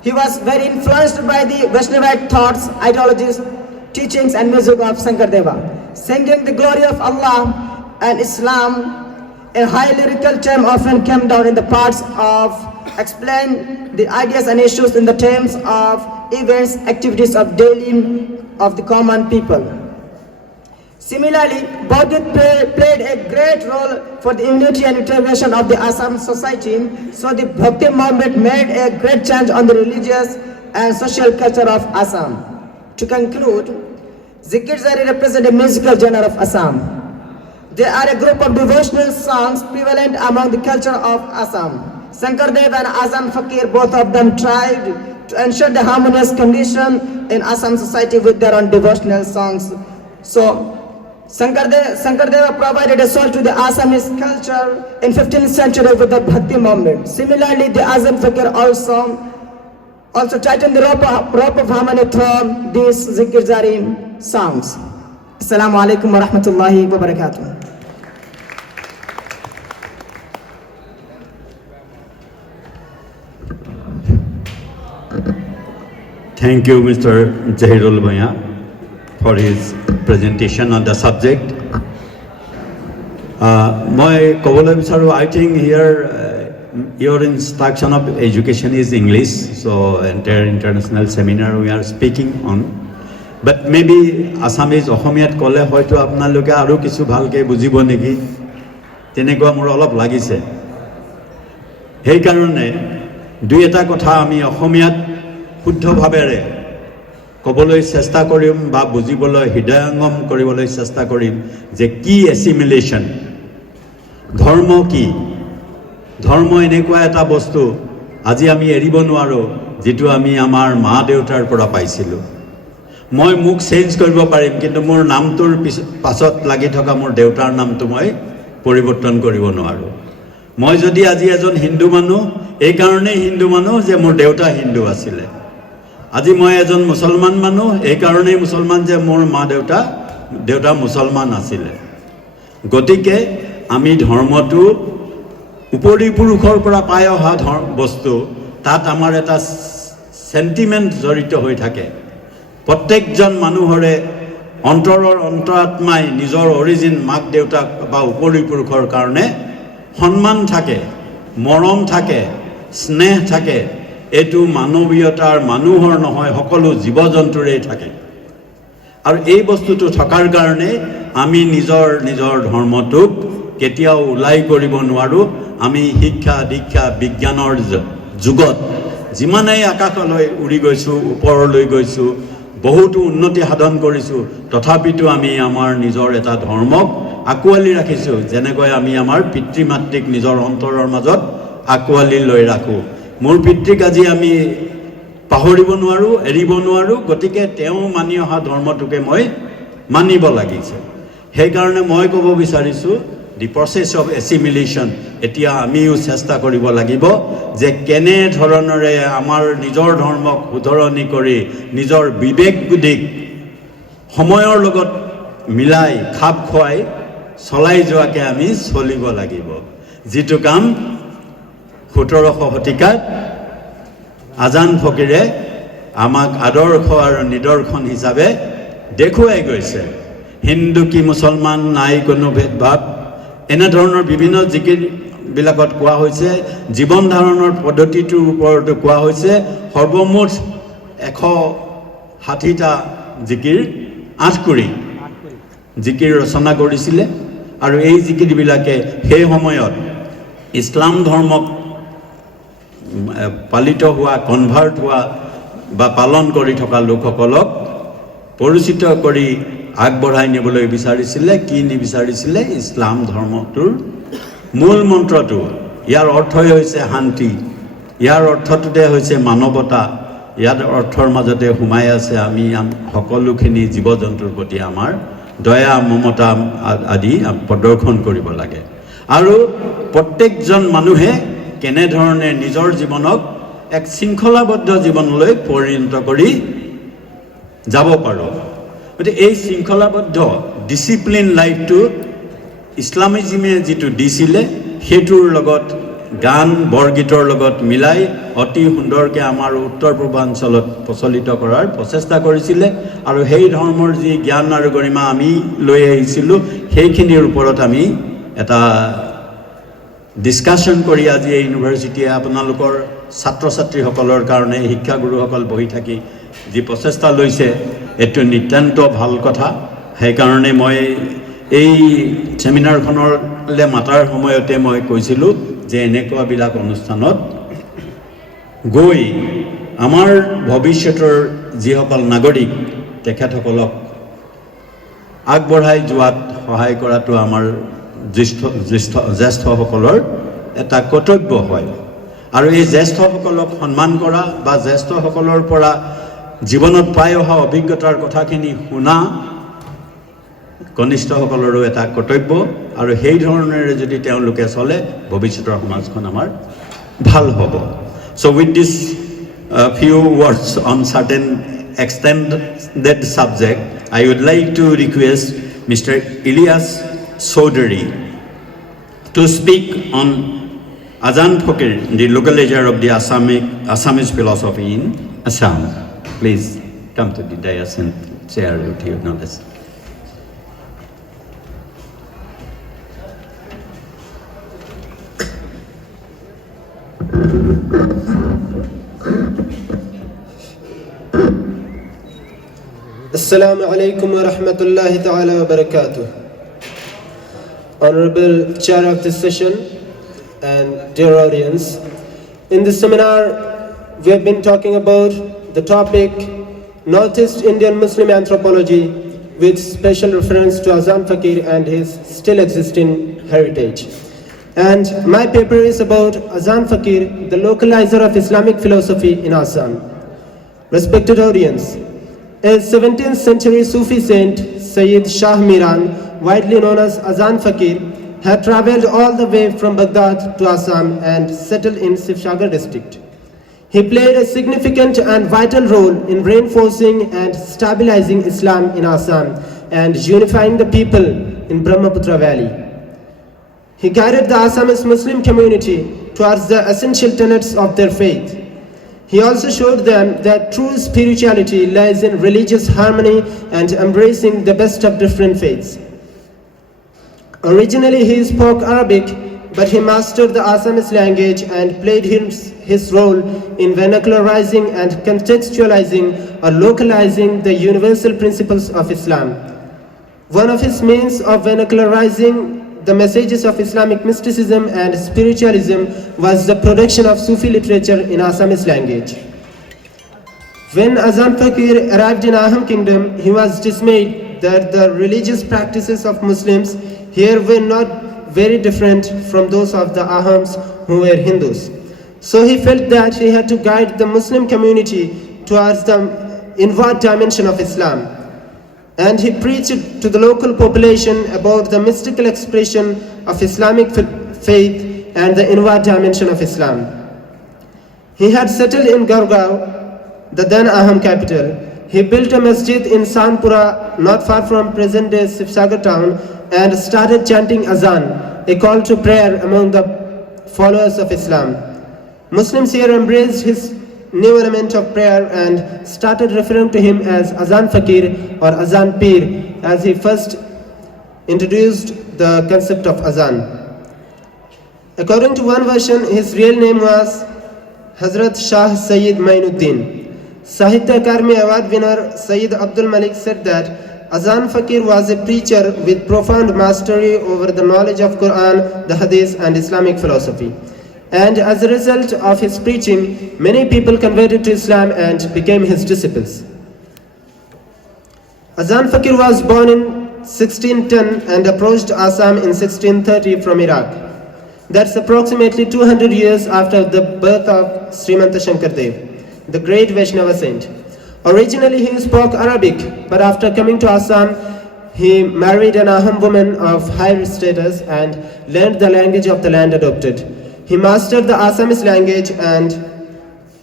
He was very influenced by the Vaishnavite thoughts, ideologies, teachings, and music of Sankardeva. Singing the glory of Allah and Islam in high lyrical term often came down in the parts of explain the ideas and issues in the terms of events, activities of daily of the common people. Similarly, Bhagavad played a great role for the unity and integration of the Assam society, so the Bhakti movement made a great change on the religious and social culture of Assam. To conclude, Zikir Jari represent a musical genre of Assam. They are a group of devotional songs prevalent among the culture of Assam. Sankardev and Azan Fakir, both of them tried to ensure the harmonious condition in Assam society with their own devotional songs. So, Sankardeva provided a soul to the Assamese culture in 15th century with the Bhakti movement. Similarly, the Azan Fakir also tightened the rope of harmony through these Zikir Jari songs. Assalamu alaikum wa rahmatullahi wa barakatuh. Thank you, Mr. Zahirul Bhaiya, for his presentation on the subject. I think here your instruction of education is English, so entire international seminar we are speaking on. But maybe Assamese অসমীয়াত ক'লে হয়তো আপোনালোকে আৰু কিছু ভালকৈ বুজিব নেকি তেনেকুৱা মোৰ অলপ লাগিছে সেইকাৰণে দুই এটা কথা আমি অসমীয়াত শুদ্ধভাৱেৰে ক'বলৈ চেষ্টা কৰিম বা বুজিবলৈ হৃদয়ঙ্গম কৰিবলৈ চেষ্টা কৰিম যে কি এছিমিলেশ্যন ধৰ্ম কি ধৰ্ম এনেকুৱা এটা বস্তু আজি আমি এৰিব নোৱাৰো যেটো আমি আমাৰ মা দেউতাৰ পৰা পাইছিলোঁ মই মুখ চেঞ্জ কৰিব পাৰিম কিন্তু মোৰ নামটোৰ পাছত লাগি থকা মোৰ দেউতাৰ নামটো মই পৰিৱৰ্তন কৰিব নোৱাৰো মই যদি আজি এজন হিন্দু মানুহ এই কাৰণে হিন্দু মানুহ যে মোৰ দেউতা হিন্দু আছিল আজি মই এজন মুছলমান মানুহ এই কাৰণে মুছলমান যে মোৰ মা দেউতা মুছলমান আছিল গতিকে আমি ধৰ্মটো উপৰি পুৰুষৰ পৰা পাই অহা বস্তু তাত আমাৰ এটা সেন্টিমেন্ট জড়িত হৈ থাকে প্ৰত্যেকজন মানুহৰে অন্তৰৰ অন্তৰাত্মাই নিজৰ অৰিজিন মাক দেউতাক বা উপৰি পুৰুষৰ কাৰণে সন্মান থাকে মৰম থাকে স্নেহ থাকে এটো মানৱীয়তাৰ মানুহৰ নহয় সকলো জীৱ-জন্তুৰে থাকে আৰু এই বস্তুটো থকাৰ কাৰণে আমি নিজৰ ধৰ্মটোক কেতিয়াও উলাই কৰিব নোৱাৰো আমি শিক্ষা দীক্ষা বিজ্ঞানৰ যুগত যিমানেই আকাশলৈ উৰি গৈছো ওপৰলৈ গৈছো বহুতো উন্নতি সাধন কৰিছো তথাপিতো আমি আমাৰ নিজৰ এটা ধৰ্মক আকুৱালি ৰাখিছো যেনেকৈ আমি আমাৰ পিতৃ মাতৃক নিজৰ অন্তৰৰ মাজত আকুৱালি লৈ ৰাখো মোৰ পিতৃক আজি আমি পাহৰিব নোৱাৰো এৰিব নোৱাৰো গতিকে তেওঁ মানি অহা ধৰ্মটোকে মই মানিব লাগিছে সেই কাৰণে মই ক'ব বিচাৰিছো the process of assimilation এতিয়া আমিও চেষ্টা কৰিব লাগিব যে কেনে ধৰণৰে আমাৰ নিজৰ ধৰ্মক উদ্ধৰণি কৰি নিজৰ বিবেক বুদ্ধিক সময়ৰ লগত মিলাই খাপ খুৱাই চলাই যোৱাকে আমি চলিব লাগিব যেটো কাম 1700 শতিকাত আজান ফকীৰে আমাক আদৰ্শ আৰু নিদৰ্শন হিচাপে দেখুৱাই গৈছে হিন্দু কি মুছলমান নাই কোনো ভেদভাৱ এনে ধৰণৰ বিভিন্ন জিকিৰ বিলাকত কোৱা হৈছে জীৱন ধাৰণৰ পদ্ধতিটোৰ ওপৰত কোৱা হৈছে সৰ্বমুঠ 160টা জিকিৰ 8 কৰি জিকিৰ ৰচনা কৰিছিল আৰু এই জিকিৰ বিলাকে সেই সময়ত ইছলাম ধৰ্মক পালিত হোৱা কনভাৰ্ট হোৱা বা পালন কৰি থকা লোকসকলক পৰিচিত কৰি আগবঢ়াই নিবলৈ বিচাৰিছিল কি নিবিচাৰিছিল ইছলাম ধৰ্মটোৰ মূল মন্ত্ৰটো ইয়াৰ অৰ্থই হৈছে শান্তি ইয়াৰ অৰ্থটোতে হৈছে মানৱতা ইয়াৰ অৰ্থৰ মাজতে সোমাই আছে আমি সকলোখিনি জীৱ-জন্তুৰ প্ৰতি আমাৰ দয়া মমতা আদি প্ৰদৰ্শন কৰিব লাগে আৰু প্ৰত্যেকজন মানুহে কেনে ধৰণে নিজৰ জীৱনক এক শৃংখলাবদ্ধ জীৱনলৈ পৰিণত কৰি যাব পাৰো গতিকে এই শৃংখলাবদ্ধ ডিসিপ্লিন লাইফটো ইছলামিজমে যেটো দিছিলে হেতুৰ লগত গান বৰগীতৰ লগত মিলাই অতি সুন্দৰকৈ আমাৰ উত্তৰ পূৰ্বাঞ্চলত প্ৰচলিত কৰাৰ প্ৰচেষ্টা কৰিছিল আৰু সেই ধৰ্মৰ যি জ্ঞান আৰু গৰিমা আমি লৈ আহিছিল সেইখিনিৰ ওপৰত আমি এটা ডিসকাশন কৰি আজি এই ইউনিভাৰ্চিটিয়ে আপোনালোকৰ ছাত্ৰ ছাত্ৰীসকলৰ কাৰণে শিক্ষাগুৰুসকল বহি থাকি যি প্ৰচেষ্টা লৈছে এটো নিতান্ত ভাল কথা সেই কাৰণে মই এই সেমিনাৰখনলৈ মাতাৰ সময়তে মই কৈছিলো যে এনেকুৱা বিলাক অনুষ্ঠানত গৈ আমাৰ ভৱিষ্যতৰ যিসকল নাগৰিক তেখেতসকলক আগবঢ়াই যোৱাত সহায় কৰাটো আমাৰ জ্যেষ্ঠসকলৰ এটা কৰ্তব্য হয় আৰু এই জ্যেষ্ঠসকলক সন্মান কৰা বা জ্যেষ্ঠসকলৰ পৰা জীৱনত পাই অহা অভিজ্ঞতাৰ কথাখিনি শুনা কনিষ্ঠসকলৰো এটা কৰ্তব্য আৰু সেই ধৰণেৰে যদি তেওঁলোকে চলে ভৱিষ্যতৰ সমাজখন আমাৰ ভাল হ'ব so with this few words on certain extended subject I would like to request Mr. Ilyas Chaudhary to speak on Azan Fakir, the local leader of the Assamese philosophy in Assam. Please come to the dais and share with your knowledge. Assalamu alaikum wa rahmatullahi ta'ala wa barakatuh. Honorable chair of this session and dear audience, in this seminar we have been talking about the topic Northeast Indian Muslim Anthropology with special reference to Azan Fakir and his still existing heritage. And my paper is about Azan Fakir, the localizer of Islamic philosophy in Assam. Respected audience, a 17th century Sufi saint, Sayyid Shah Miran, widely known as Azan Fakir, had travelled all the way from Baghdad to Assam and settled in Sivsagar district. He played a significant and vital role in reinforcing and stabilizing Islam in Assam and unifying the people in Brahmaputra Valley. He guided the Assamese Muslim community towards the essential tenets of their faith. He also showed them that true spirituality lies in religious harmony and embracing the best of different faiths. Originally he spoke Arabic, but he mastered the Assamese language and played his role in vernacularizing and contextualizing or localizing the universal principles of Islam. One of his means of vernacularizing the messages of Islamic mysticism and spiritualism was the production of Sufi literature in Assamese language. When Azan Fakir arrived in Ahom kingdom, he was dismayed that the religious practices of Muslims here were not very different from those of the Ahoms who were Hindus. So he felt that he had to guide the Muslim community towards the inward dimension of Islam. And he preached to the local population about the mystical expression of Islamic faith and the inward dimension of Islam. He had settled in Gargaon, the then Ahom capital. He built a masjid in Sanpura, not far from present-day Sivsagar town, and started chanting Azan, a call to prayer among the followers of Islam. Muslims here embraced his new element of prayer and started referring to him as Azan Fakir or Azan Pir, as he first introduced the concept of Azan. According to one version, his real name was Hazrat Shah Sayyid Mainuddin. Sahitya Akademi Award winner Sayyid Abdul Malik said that Azan Fakir was a preacher with profound mastery over the knowledge of Quran, the Hadith and Islamic philosophy. And as a result of his preaching, many people converted to Islam and became his disciples. Azan Fakir was born in 1610 and approached Assam in 1630 from Iraq. That's approximately 200 years after the birth of Srimanta Shankardev, the great Vaishnava saint. Originally he spoke Arabic, but after coming to Assam, he married an Ahom woman of high status and learned the language of the land adopted. He mastered the Assamese language and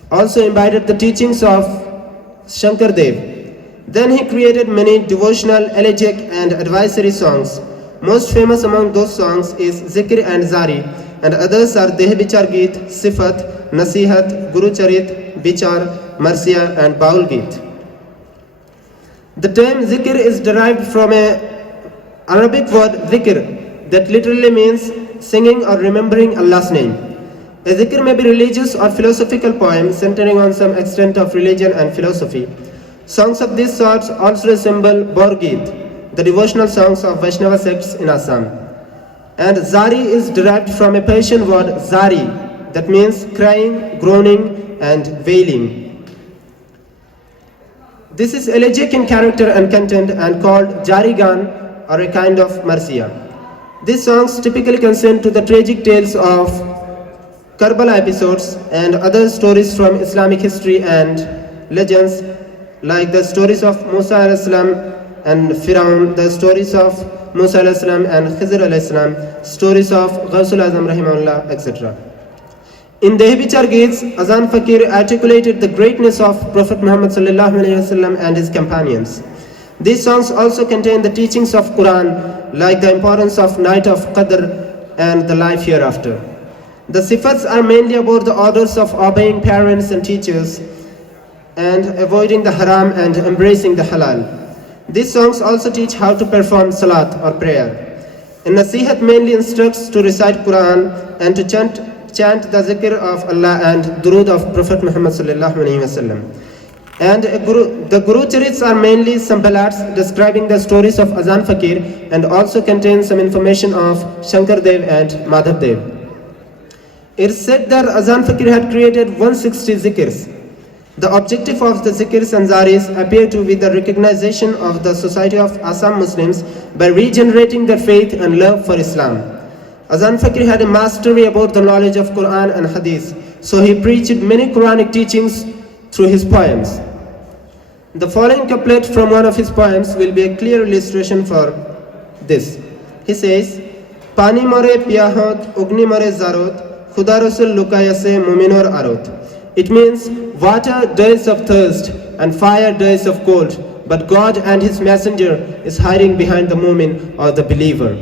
also imbibed the teachings of Shankardev. Then he created many devotional, elegiac and advisory songs. Most famous among those songs is Zikr and Zari, and others are Deh Bichar Geet, Sifat, Nasihat, Guru Charit, Bichar, Marsiya and Baul Geet. The term Zikr is derived from an Arabic word Zikr that literally means singing or remembering Allah's name. A zikr may be religious or philosophical poem centering on some extent of religion and philosophy. Songs of this sort also resemble Borgit, the devotional songs of Vaishnava sects in Assam. And Zari is derived from a Persian word Zari, that means crying, groaning and wailing. This is elegiac in character and content and called Jarigan, or a kind of Marsiya. These songs typically concern to the tragic tales of Karbala episodes and other stories from Islamic history and legends, like the stories of Musa a.s. and Firaun, the stories of Musa a.s. and Khizr a.s., stories of Ghawsul Azam rahimahullah, etc. In Deh Bichar Geets, Azan Fakir articulated the greatness of Prophet Muhammad ﷺ and his companions. These songs also contain the teachings of Quran, like the importance of night of Qadr and the life hereafter. The sifats are mainly about the orders of obeying parents and teachers and avoiding the haram and embracing the halal. These songs also teach how to perform salat or prayer. And Nasihat mainly instructs to recite Quran and to chant the zikr of Allah and durood of Prophet Muhammad ﷺ. And the Guru Charits are mainly some ballads describing the stories of Azan Fakir and also contain some information of Shankar Dev and Madhav Dev. It is said that Azan Fakir had created 160 zikrs. The objective of the zikrs and zaris appear to be the recognition of the society of Assam Muslims by regenerating their faith and love for Islam. Azan Fakir had a mastery about the knowledge of Quran and Hadith, so he preached many Quranic teachings through his poems. The following couplet from one of his poems will be a clear illustration for this. He says, Pani more piyahot, ugni more zarot, khuda rasul lukayase muminor arot. It means water dies of thirst and fire dies of cold, but God and his messenger is hiding behind the mu'min or the believer.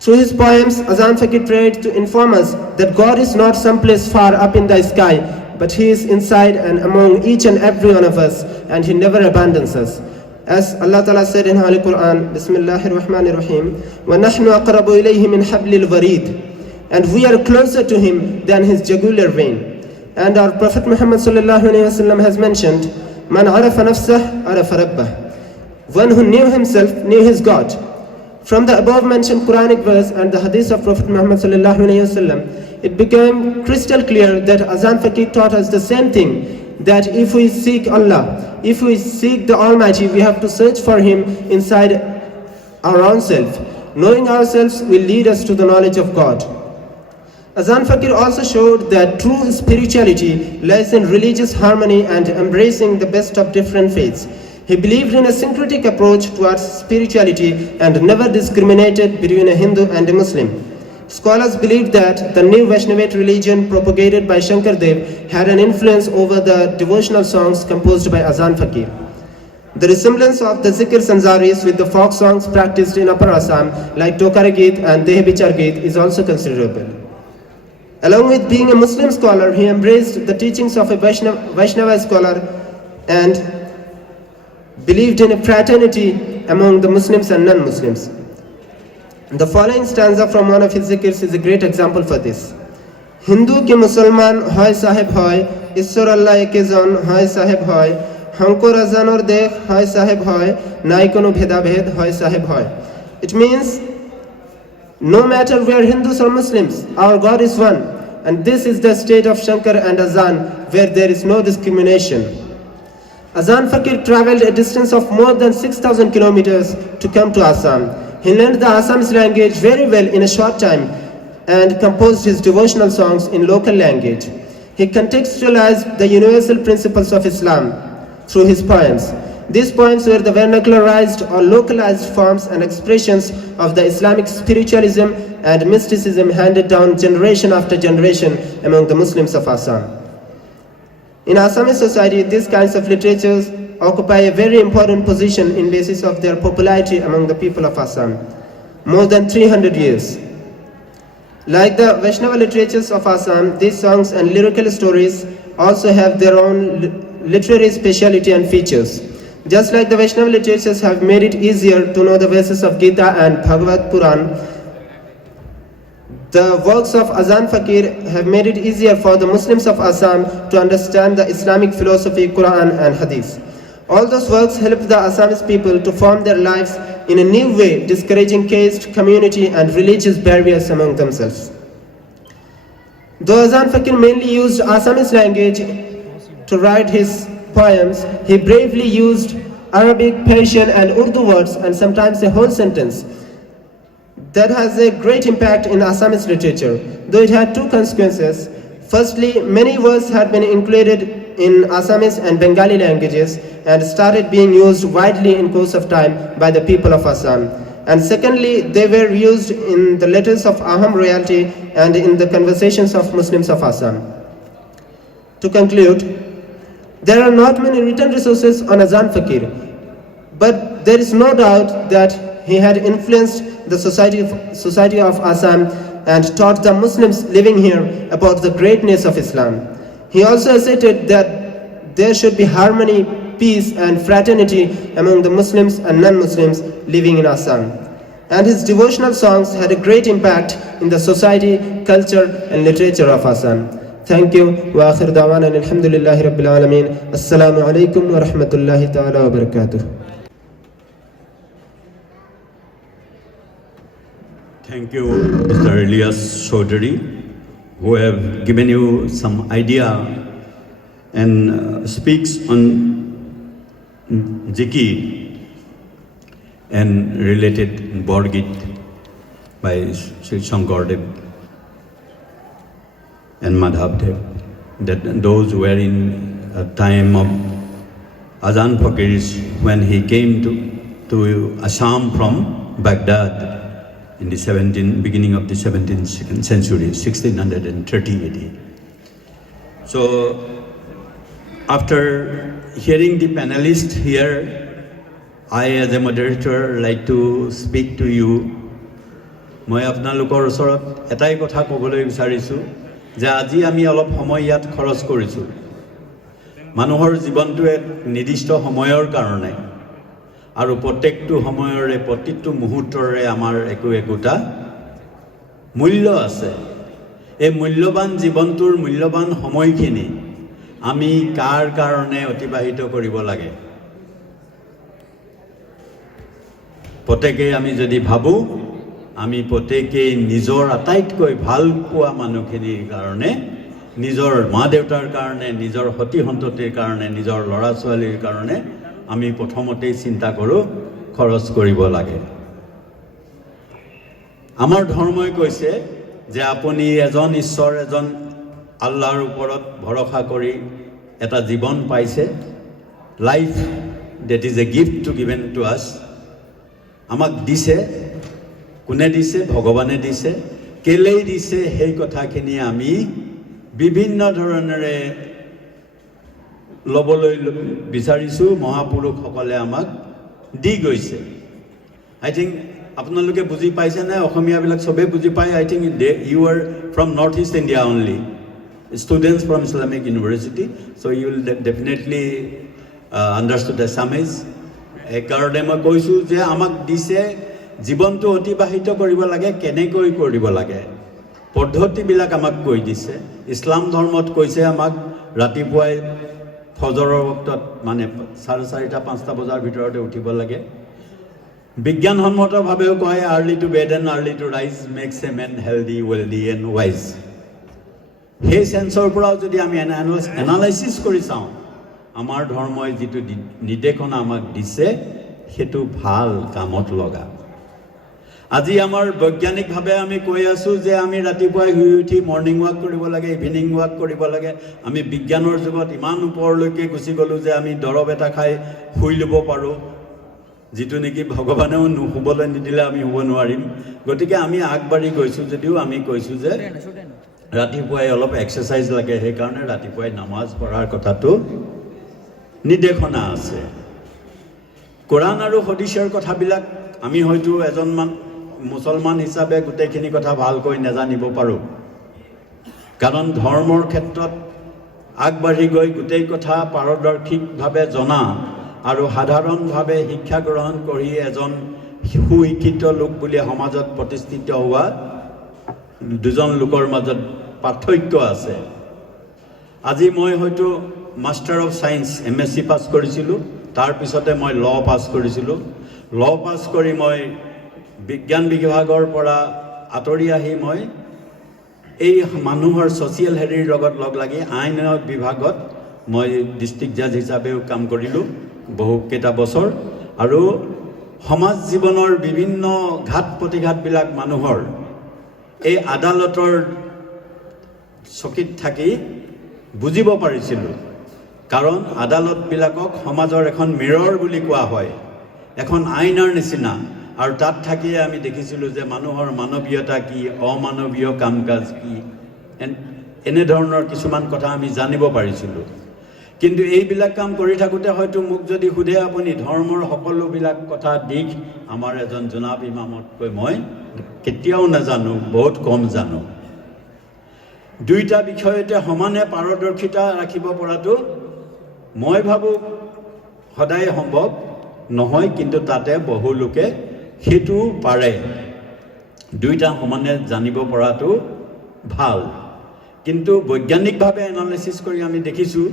Through his poems, Azan Fakir tried to inform us that God is not someplace far up in the sky, but he is inside and among each and every one of us, and he never abandons us. As Allah Ta'ala said in Holy Quran, Bismillahir Rahmanir Rahim, وَنَحْنُ أَقْرَبُ إِلَيْهِ مِنْ حَبْلِ الْوَرِيدِ. And we are closer to him than his jugular vein. And our Prophet Muhammad Sallallahu Alaihi Wasallam has mentioned, Man arafa nafsah arafa rabbah. One who knew himself knew his God. From the above mentioned Quranic verse and the hadith of Prophet Muhammad Sallallahu Alaihi Wasallam, it became crystal clear that Azan Fakir taught us the same thing, that if we seek Allah, if we seek the Almighty, we have to search for him inside our own self. Knowing ourselves will lead us to the knowledge of God. Azan Fakir also showed that true spirituality lies in religious harmony and embracing the best of different faiths. He believed in a syncretic approach towards spirituality and never discriminated between a Hindu and a Muslim. Scholars believe that the new Vaishnavite religion propagated by Shankar Dev had an influence over the devotional songs composed by Azan Fakir. The resemblance of the zikrs and zaris with the folk songs practiced in Upper Assam like Tokara Geet and Dehebichar Geet is also considerable. Along with being a Muslim scholar, he embraced the teachings of a Vaishnava scholar and believed in a fraternity among the Muslims and non-Muslims. The following stanza from one of his zikrs is a great example for this. Hindu ki Musalman hoy sahib hoy, Ishwar Allah eke jon hoy sahib hoy, Hanko razanor dekh hoy sahib hoy, Nai kono bheda bhed hoy sahib hoy. It means, no matter where Hindus or Muslims, our God is one. And this is the state of Shankar and Azan, where there is no discrimination. Azan Fakir traveled a distance of more than 6,000 kilometers to come to Assam. He learned the Assamese language very well in a short time and composed his devotional songs in local language. He contextualized the universal principles of Islam through his poems. These poems were the vernacularized or localized forms and expressions of the Islamic spiritualism and mysticism handed down generation after generation among the Muslims of Assam. In Assamese society, these kinds of literatures occupy a very important position in basis of their popularity among the people of Assam. More than 300 years. Like the Vaishnava literatures of Assam, these songs and lyrical stories also have their own literary speciality and features. Just like the Vaishnava literatures have made it easier to know the verses of Gita and Bhagavad Puran, the works of Azan Fakir have made it easier for the Muslims of Assam to understand the Islamic philosophy, Quran and Hadith. All those works helped the Assamese people to form their lives in a new way, discouraging caste, community and religious barriers among themselves. Though Azan Fakir mainly used Assamese language to write his poems, he bravely used Arabic, Persian and Urdu words and sometimes a whole sentence. That has a great impact in Assamese literature, though it had two consequences. Firstly, many words had been included in Assamese and Bengali languages and started being used widely in course of time by the people of Assam. And secondly, they were used in the letters of Ahom royalty and in the conversations of Muslims of Assam. To conclude, there are not many written resources on Azan Fakir, but there is no doubt that he had influenced the society of Assam and taught the Muslims living here about the greatness of Islam. He also asserted that there should be harmony, peace and fraternity among the Muslims and non-Muslims living in Assam. And his devotional songs had a great impact in the society, culture and literature of Assam. Thank you. Wa akhir da'wana alhamdulillahi rabbil alamin. Assalamu alaikum wa rahmatullahi ta'ala wa barakatuh. Thank you, Mr. Ilyas Chaudhary, who have given you some idea and speaks on Zikir and related Borgit by Sri Shankardev and Madhavdev, that those were in a time of Azan Fakirs when he came to Assam from Baghdad in the beginning of the 17th century, 1630 AD. So, after hearing the panelists here, I as a moderator like to speak to you. মই আপোনালোকৰ ওচৰত এটাই কথা ক'বলৈ বিচাৰিছোঁ যে আজি আমি অলপ সময় ইয়াত খৰচ কৰিছোঁ মানুহৰ জীৱনটো এক নিৰ্দিষ্ট সময়ৰ কাৰণে আৰু প্ৰত্যেকটো সময়ৰে প্ৰতিটো মুহূৰ্তৰে আমাৰ একোটা মূল্য আছে এই মূল্যৱান জীৱনটোৰ মূল্যৱান সময়খিনি আমি কাৰ কাৰণে অতিবাহিত কৰিব লাগে প্ৰত্যেকই আমি যদি ভাবো আমি প্ৰত্যেকই নিজৰ আটাইতকৈ ভাল পোৱা মানুহখিনিৰ কাৰণে নিজৰ মা দেউতাৰ কাৰণে নিজৰ সতি সন্ততিৰ কাৰণে নিজৰ ল'ৰা ছোৱালীৰ কাৰণে আমি প্ৰথমতেই চিন্তা কৰোঁ খৰচ কৰিব লাগে আমাৰ ধৰ্মই কৈছে যে আপুনি এজন ঈশ্বৰ এজন আল্লাহৰ ওপৰত ভৰসা কৰি এটা জীৱন পাইছে life that is a gift to given to us আমাক দিছে কোনে দিছে ভগৱানে দিছে কেলেই দিছে সেই কথাখিনি আমি বিভিন্ন ধৰণেৰে লবলৈ বিচাৰিছো মহাপুৰুষসকলে আমাক দি গৈছে আই থিংক আপোনালোকে বুজি পাইছে না অসমীয়াবিলাক সবে বুজি পায় I think you are from north east India only students from Islamic University, so you will definitely understood the Assamese. Ekarte moi koisu je amak dise jibonto otibahito koribo lage keneকৈ koribo lage পদ্ধতি বিলাক আমাক কৈ দিছে ইসলাম ধৰ্মত কৈছে আমাক ৰাতিপুৱাই ফজৰৰ বক্তত মানে 4:30 5টা বজাৰ ভিতৰতে উঠিব লাগে বিজ্ঞানসন্মতভাৱেও কয় early to bed and early to rise makes a man healthy wealthy and wise সেই সেন্সৰ পৰাও যদি আমি এনালাইসিস কৰি চাওঁ আমাৰ ধৰ্মই যেটো নিৰ্দেশনা আমাক দিছে হেতু ভাল কামত লগা আজি আমাৰ বৈজ্ঞানিকভাৱে আমি কৈ আছো যে আমি ৰাতিপুৱা শুই উঠি মৰ্নিং ওয়াক কৰিব লাগে ইভিনিং ওয়াক কৰিব লাগে আমি বিজ্ঞানৰ যুগত ইমান ওপৰলৈকে গুছি গলো যে আমি দৰব এটা খাই শুই লব পাৰো যেটো নেকি ভগৱানেও নুহুবলৈ নিদিলে আমি হ'ব নোৱাৰিম গতিকে আমি আগবাঢ়ি গৈছো যদিও আমি কৈছো যে ৰাতিপুৱাই অলপ এক্সাৰসাইজ লাগে সেই কাৰণে ৰাতিপুৱাই নামাজ পঢ়াৰ কথাটো নিৰ্দেশনা আছে কোৰাণ আৰু হাদিছৰ কথাবিলাক আমি হয়তো এজনমান মুছলমান হিচাপে গোটেইখিনি কথা ভালকৈ নাজানিব পাৰো কাৰণ ধৰ্মৰ ক্ষেত্ৰত আগবাঢ়ি গৈ গোটেই কথা পাৰদৰ্শিকভাৱে জনা আৰু সাধাৰণভাৱে শিক্ষা গ্ৰহণ কৰি এজন সুশিক্ষিত লোক বুলি সমাজত প্ৰতিষ্ঠিত হোৱা দুজন লোকৰ মাজত পাৰ্থক্য আছে আজি মই হয়তো master of science MSc pass কৰিছিলো তাৰ পিছতে মই ল পাস কৰিছিলো ল পাস কৰি মই বিজ্ঞান বিভাগৰ পৰা আতৰি আহি মই এই মানুহৰ সোশিয়াল হেৰিৰ লগত লগ লাগি আইন বিভাগত মই ডিস্ট্ৰিক্ট জাজ হিচাপেও কাম কৰিলো বহু কেইটা বছৰ আৰু সমাজ জীৱনৰ বিভিন্ন ঘাত প্ৰতিঘাত বিলাক মানুহৰ এই আদালতৰ চকিত থাকি বুজিব পাৰিছিলো কাৰণ আদালত বিলাকক সমাজৰ এখন মিৰৰ বুলি কোৱা হয় এখন আইনাৰ নিচিনা আৰু তাত থাকি আমি দেখিছিলো যে মানুহৰ মানৱীয়তা কি অমানৱীয় কামকাজ কি এনে ধৰণৰ কিছুমান কথা আমি জানিব পাৰিছিলো কিন্তু এইবিলাক কাম কৰি থাকোতে হয়তো মোক যদি খুদে আপুনি ধৰ্মৰ সকলো বিলাক কথা দিক আমাৰ এজন জনাব ইমামতকৈ মই কেতিয়াও নাজানো বহুত কম জানো দুইটা বিষয়তে সমানে পাৰদৰ্শিতা ৰাখিব পৰাটো মই ভাবো সদায় সম্ভৱ নহয় কিন্তু তাতে বহু লোকে হেতু পাৰে দুইটা সমানে জানিব পৰাটো ভাল কিন্তু বৈজ্ঞানিকভাৱে এনালাইচিছ কৰি আমি দেখিছোঁ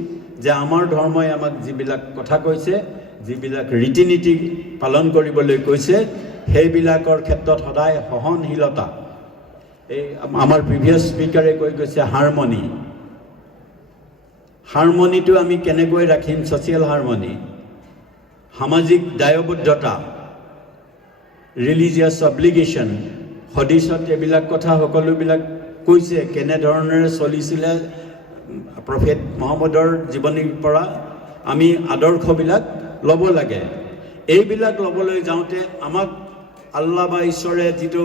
যে আমাৰ ধৰ্মই আমাক যিবিলাক কথা কৈছে, যিবিলাক ৰীতি নীতি পালন কৰিবলৈ কৈছে, সেইবিলাকৰ ক্ষেত্ৰত সদায় সহনশীলতা, এই আমাৰ প্ৰিভিয়াছ স্পীকাৰে কৈ গৈছে হাৰমনি, হাৰমনিটো আমি কেনেকৈ ৰাখিম, ছ'চিয়েল হাৰমনি, সামাজিক দায়বদ্ধতা, ৰিলিজিয়াছ অব্লিগেশ্যন, হদিছত এইবিলাক কথা সকলোবিলাক কৈছে, কেনেধৰণেৰে চলিছিলে প্ৰফেট মহম্মদৰ জীৱনীৰ পৰা আমি আদৰ্শবিলাক ল'ব লাগে। এইবিলাক ল'বলৈ যাওঁতে আমাক আল্লাহ বা ঈশ্বৰে যিটো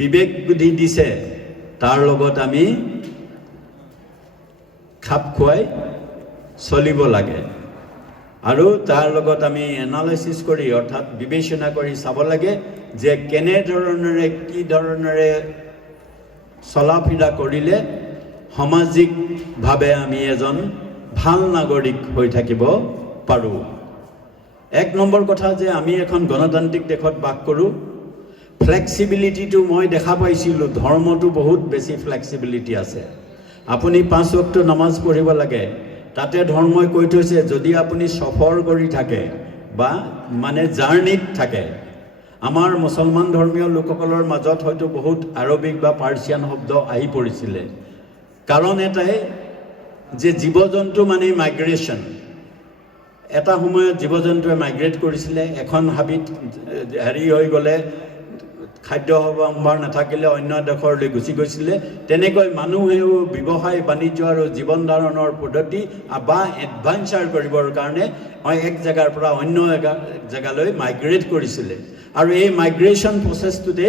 বিবেক বুদ্ধি দিছে তাৰ লগত আমি খাপ খুৱাই চলিব লাগে আৰু তাৰ লগত আমি এনালাইচিছ কৰি অৰ্থাৎ বিবেচনা কৰি চাব লাগে যে কেনেধৰণেৰে কি ধৰণেৰে চলা ফিৰা কৰিলে সামাজিকভাৱে আমি এজন ভাল নাগৰিক হৈ থাকিব পাৰোঁ। এক নম্বৰ কথা যে আমি এখন গণতান্ত্ৰিক দেশত বাস কৰোঁ, ফ্লেক্সিবিলিটিটো মই দেখা পাইছিলোঁ, ধৰ্মটো বহুত বেছি ফ্লেক্সিবিলিটি আছে। আপুনি 5 ওয়াক্ত নামাজ পঢ়িব লাগে, তাতে ধৰ্মই কৈ থৈছে যদি আপুনি সফৰ কৰি থাকে বা মানে জাৰ্ণিত থাকে। আমাৰ মুছলমান ধৰ্মীয় লোকসকলৰ মাজত হয়তো বহুত আৰবিক বা পাৰ্চিয়ান শব্দ আহি পৰিছিলে, কাৰণ এটাই যে জীৱ জন্তু মানে মাইগ্ৰেশ্যন। এটা সময়ত জীৱ জন্তুৱে মাইগ্ৰেট কৰিছিলে, এখন হাবিত হেৰি হৈ গ'লে খাদ্য সম্ভাৰ নাথাকিলে অন্য দেশলৈ গুচি গৈছিলে। তেনেকৈ মানুহেও ব্যৱসায় বাণিজ্য আৰু জীৱন ধাৰণৰ পদ্ধতি বা এডভাঞ্চাৰ কৰিবৰ কাৰণে এক জেগাৰ পৰা অন্য জেগালৈ মাইগ্ৰেট কৰিছিলে। আৰু এই মাইগ্ৰেশ্যন প্ৰচেছটোতে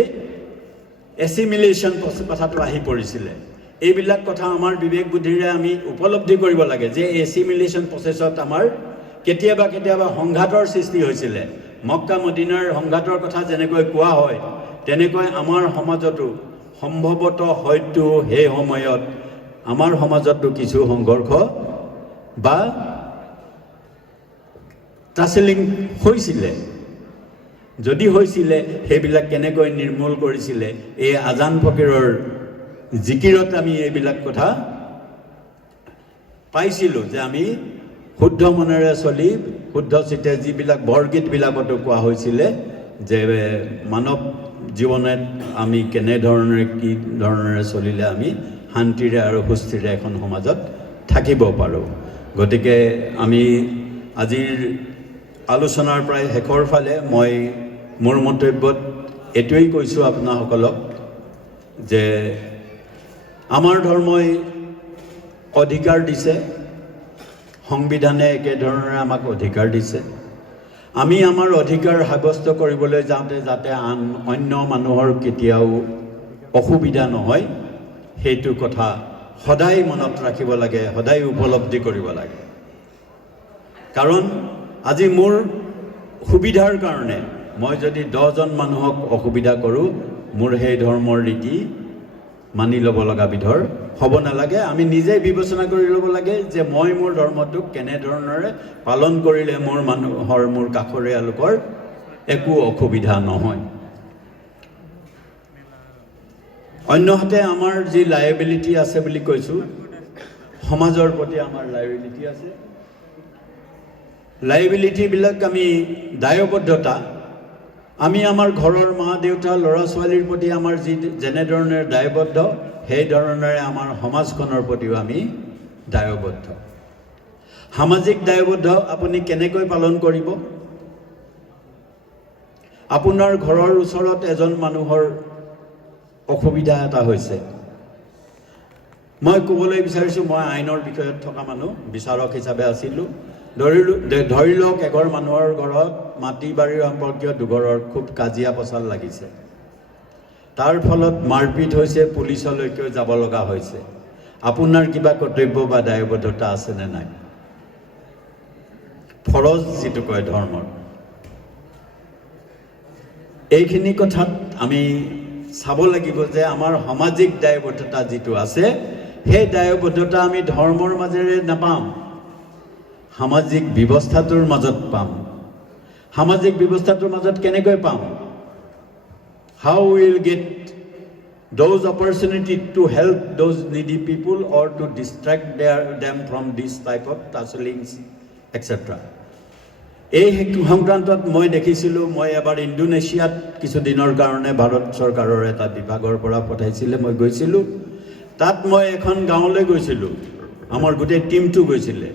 এছিমিলেশ্যন কথাটো আহি পৰিছিলে। এইবিলাক কথা আমাৰ বিবেক বুদ্ধিৰে আমি উপলব্ধি কৰিব লাগে যে এছিমিলেশ্যন প্ৰচেছত আমাৰ কেতিয়াবা কেতিয়াবা সংঘাতৰ সৃষ্টি হৈছিলে। মক্কা মদিনাৰ সংঘাতৰ কথা যেনেকৈ কোৱা হয়, তেনেকৈ আমাৰ সমাজতো সম্ভৱতঃ হয়তো সেই সময়ত আমাৰ সমাজতো কিছু সংঘৰ্ষ বা টাচেলিং হৈছিলে। যদি হৈছিলে সেইবিলাক কেনেকৈ নিৰ্মূল কৰিছিলে, এই আজান ফকীৰৰ জিকিৰত আমি এইবিলাক কথা পাইছিলোঁ যে আমি শুদ্ধ মনেৰে চলি শুদ্ধ চিতে যিবিলাক বৰগীতবিলাকতো কোৱা হৈছিলে যে মানৱ জীৱনত আমি কেনেধৰণেৰে কি ধৰণেৰে চলিলে আমি শান্তিৰে আৰু সুস্থিৰে এখন সমাজত থাকিব পাৰোঁ। গতিকে আমি আজিৰ আলোচনাৰ প্ৰায় শেষৰ ফালে মই মোৰ মন্তব্যত এইটোৱেই কৈছোঁ আপোনাসকলক যে আমাৰ ধৰ্মই অধিকাৰ দিছে, সংবিধানে একেধৰণেৰে আমাক অধিকাৰ দিছে। আমি আমাৰ অধিকাৰ সাব্যস্ত কৰিবলৈ যাওঁতে যাতে অন্য মানুহৰ কেতিয়াও অসুবিধা নহয়, সেইটো কথা সদায় মনত ৰাখিব লাগে, সদায় উপলব্ধি কৰিব লাগে। কাৰণ আজি মোৰ সুবিধাৰ কাৰণে মই যদি 10জন মানুহক অসুবিধা কৰোঁ, মোৰ সেই ধৰ্মৰ ৰীতি মানি ল'ব লগা বিধৰ হ'ব নালাগে। আমি নিজেই বিবেচনা কৰি ল'ব লাগে যে মই মোৰ ধৰ্মটোক কেনেধৰণেৰে পালন কৰিলে মোৰ মানুহৰ, মোৰ কাষৰীয়া লোকৰ একো অসুবিধা নহয়। অন্যহাতে আমাৰ যি লায়েবিলিটি আছে বুলি কৈছোঁ, সমাজৰ প্ৰতি আমাৰ লায়েবিলিটি আছে। লায়েবিলিটিবিলাক আমি দায়বদ্ধতা, আমি আমাৰ ঘৰৰ মা দেউতা ল'ৰা ছোৱালীৰ প্ৰতি আমাৰ যেনেধৰণে দায়বদ্ধ, সেই ধৰণেৰে আমাৰ সমাজখনৰ প্ৰতিও আমি দায়বদ্ধ। সামাজিক দায়বদ্ধ আপুনি কেনেকৈ পালন কৰিব? আপোনাৰ ঘৰৰ ওচৰত এজন মানুহৰ অসুবিধা এটা হৈছে, মই ক'বলৈ বিচাৰিছোঁ, মই আইনৰ বিষয়ত থকা মানুহ, বিচাৰক হিচাপে আছিলোঁ। ধৰি লওক এঘৰ মানুহৰ ঘৰত মাটি বাৰীৰ সম্পৰ্কীয় দুঘৰৰ খুব কাজিয়া পচাল লাগিছে, তাৰ ফলত মাৰপিট হৈছে, পুলিচলৈকেও যাব লগা হৈছে। আপোনাৰ কিবা কৰ্তব্য বা দায়বদ্ধতা আছেনে নাই? ফৰজ যিটো কয় ধৰ্মৰ, এইখিনি কথাত আমি চাব লাগিব যে আমাৰ সামাজিক দায়বদ্ধতা যিটো আছে, সেই দায়বদ্ধতা আমি ধৰ্মৰ মাজেৰে নাপাম, সামাজিক ব্যৱস্থাটোৰ মাজত পাম। সামাজিক ব্যৱস্থাটোৰ মাজত কেনেকৈ পাম? How we will get those opportunity to help those needy people or to distract them from this type of tusslings, etc. এই সংক্ৰান্তত মই দেখিছিলোঁ, মই এবাৰ ইণ্ডোনেছিয়াত কিছুদিনৰ কাৰণে ভাৰত চৰকাৰৰ এটা বিভাগৰ পৰা পঠাইছিলে, মই গৈছিলোঁ। তাত মই এখন গাঁৱলৈ গৈছিলোঁ, আমাৰ গোটেই টিমটো গৈছিলে।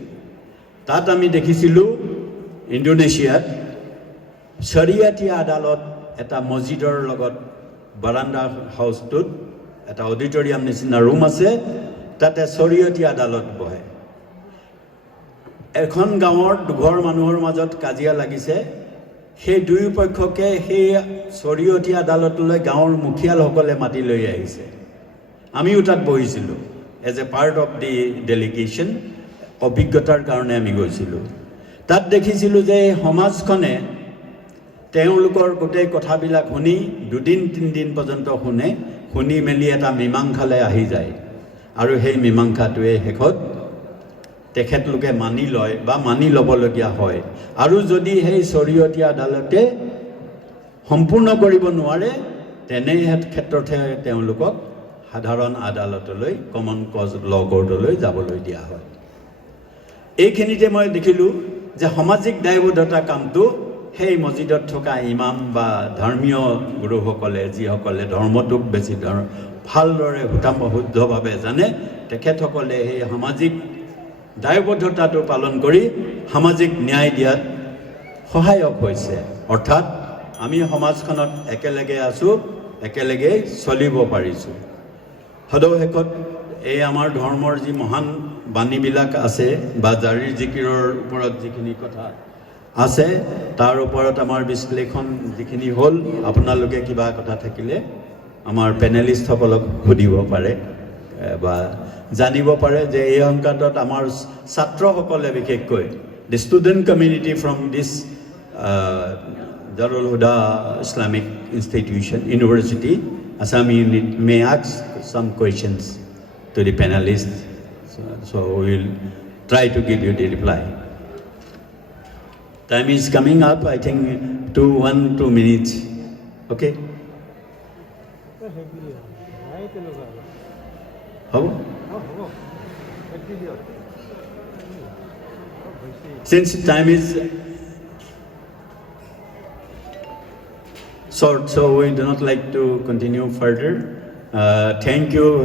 তাত আমি দেখিছিলোঁ ইণ্ডোনেছিয়াত শৰিয়াতী আদালত এটা মছজিদৰ লগত বাৰাণ্ডা হাউচটোত এটা অডিটৰিয়াম নিচিনা ৰুম আছে, তাতে শৰিয়তী আদালত বহে। এখন গাঁৱৰ দুঘৰ মানুহৰ মাজত কাজিয়া লাগিছে, সেই দুয়োপক্ষকে সেই শৰিয়তী আদালতলৈ গাঁৱৰ মুখিয়ালসকলে মাতি লৈ আহিছে। আমিও তাত বহিছিলোঁ as a part of the delegation, অভিজ্ঞতাৰ কাৰণে আমি গৈছিলোঁ। তাত দেখিছিলোঁ যে সমাজখনে তেওঁলোকৰ গোটেই কথাবিলাক শুনি 2-3 দিন পৰ্যন্ত শুনি মেলি এটা মীমাংসালৈ আহি যায়, আৰু সেই মীমাংসাটোৱে শেষত তেখেতলোকে মানি লয় বা মানি ল'বলগীয়া হয়। আৰু যদি সেই শৰিয়তী আদালতে সম্পূৰ্ণ কৰিব নোৱাৰে, তেনে ক্ষেত্ৰতহে তেওঁলোকক সাধাৰণ আদালতলৈ, কমন কজ ল কোৰ্টলৈ যাবলৈ দিয়া হয়। এইখিনিতে মই দেখিলোঁ যে সামাজিক দায়বদ্ধতা কামটো সেই মছজিদত থকা ইমাম বা ধৰ্মীয় গুৰুসকলে, যিসকলে ধৰ্মটোক বেছি ভালদৰে শুদ্ধভাৱে জানে, তেখেতসকলে সেই সামাজিক দায়বদ্ধতাটো পালন কৰি সামাজিক ন্যায় দিয়াত সহায়ক হৈছে। অৰ্থাৎ আমি সমাজখনত একেলগে আছোঁ, একেলগে চলিব পাৰিছোঁ। সদশেষত এই আমাৰ ধৰ্মৰ যি মহান বাণীবিলাক আছে বা জাৰিৰ জিকিৰৰ ওপৰত যিখিনি কথা আছে, তাৰ ওপৰত আমাৰ বিশ্লেষণ যিখিনি হ'ল, আপোনালোকে কিবা কথা থাকিলে আমাৰ পেনেলিষ্টসকলক সুধিব পাৰে বা জানিব পাৰে যে এই সংক্ৰান্তত আমাৰ ছাত্ৰসকলে বিশেষকৈ the student community from this Darul Huda Islamic Institution, University, Assam unit may ask some questions to the panelists. So we will try to give you the reply. Time is coming up, I think 2 minutes. Okay? How? Since time is short, so we do not like to continue further. Thank you.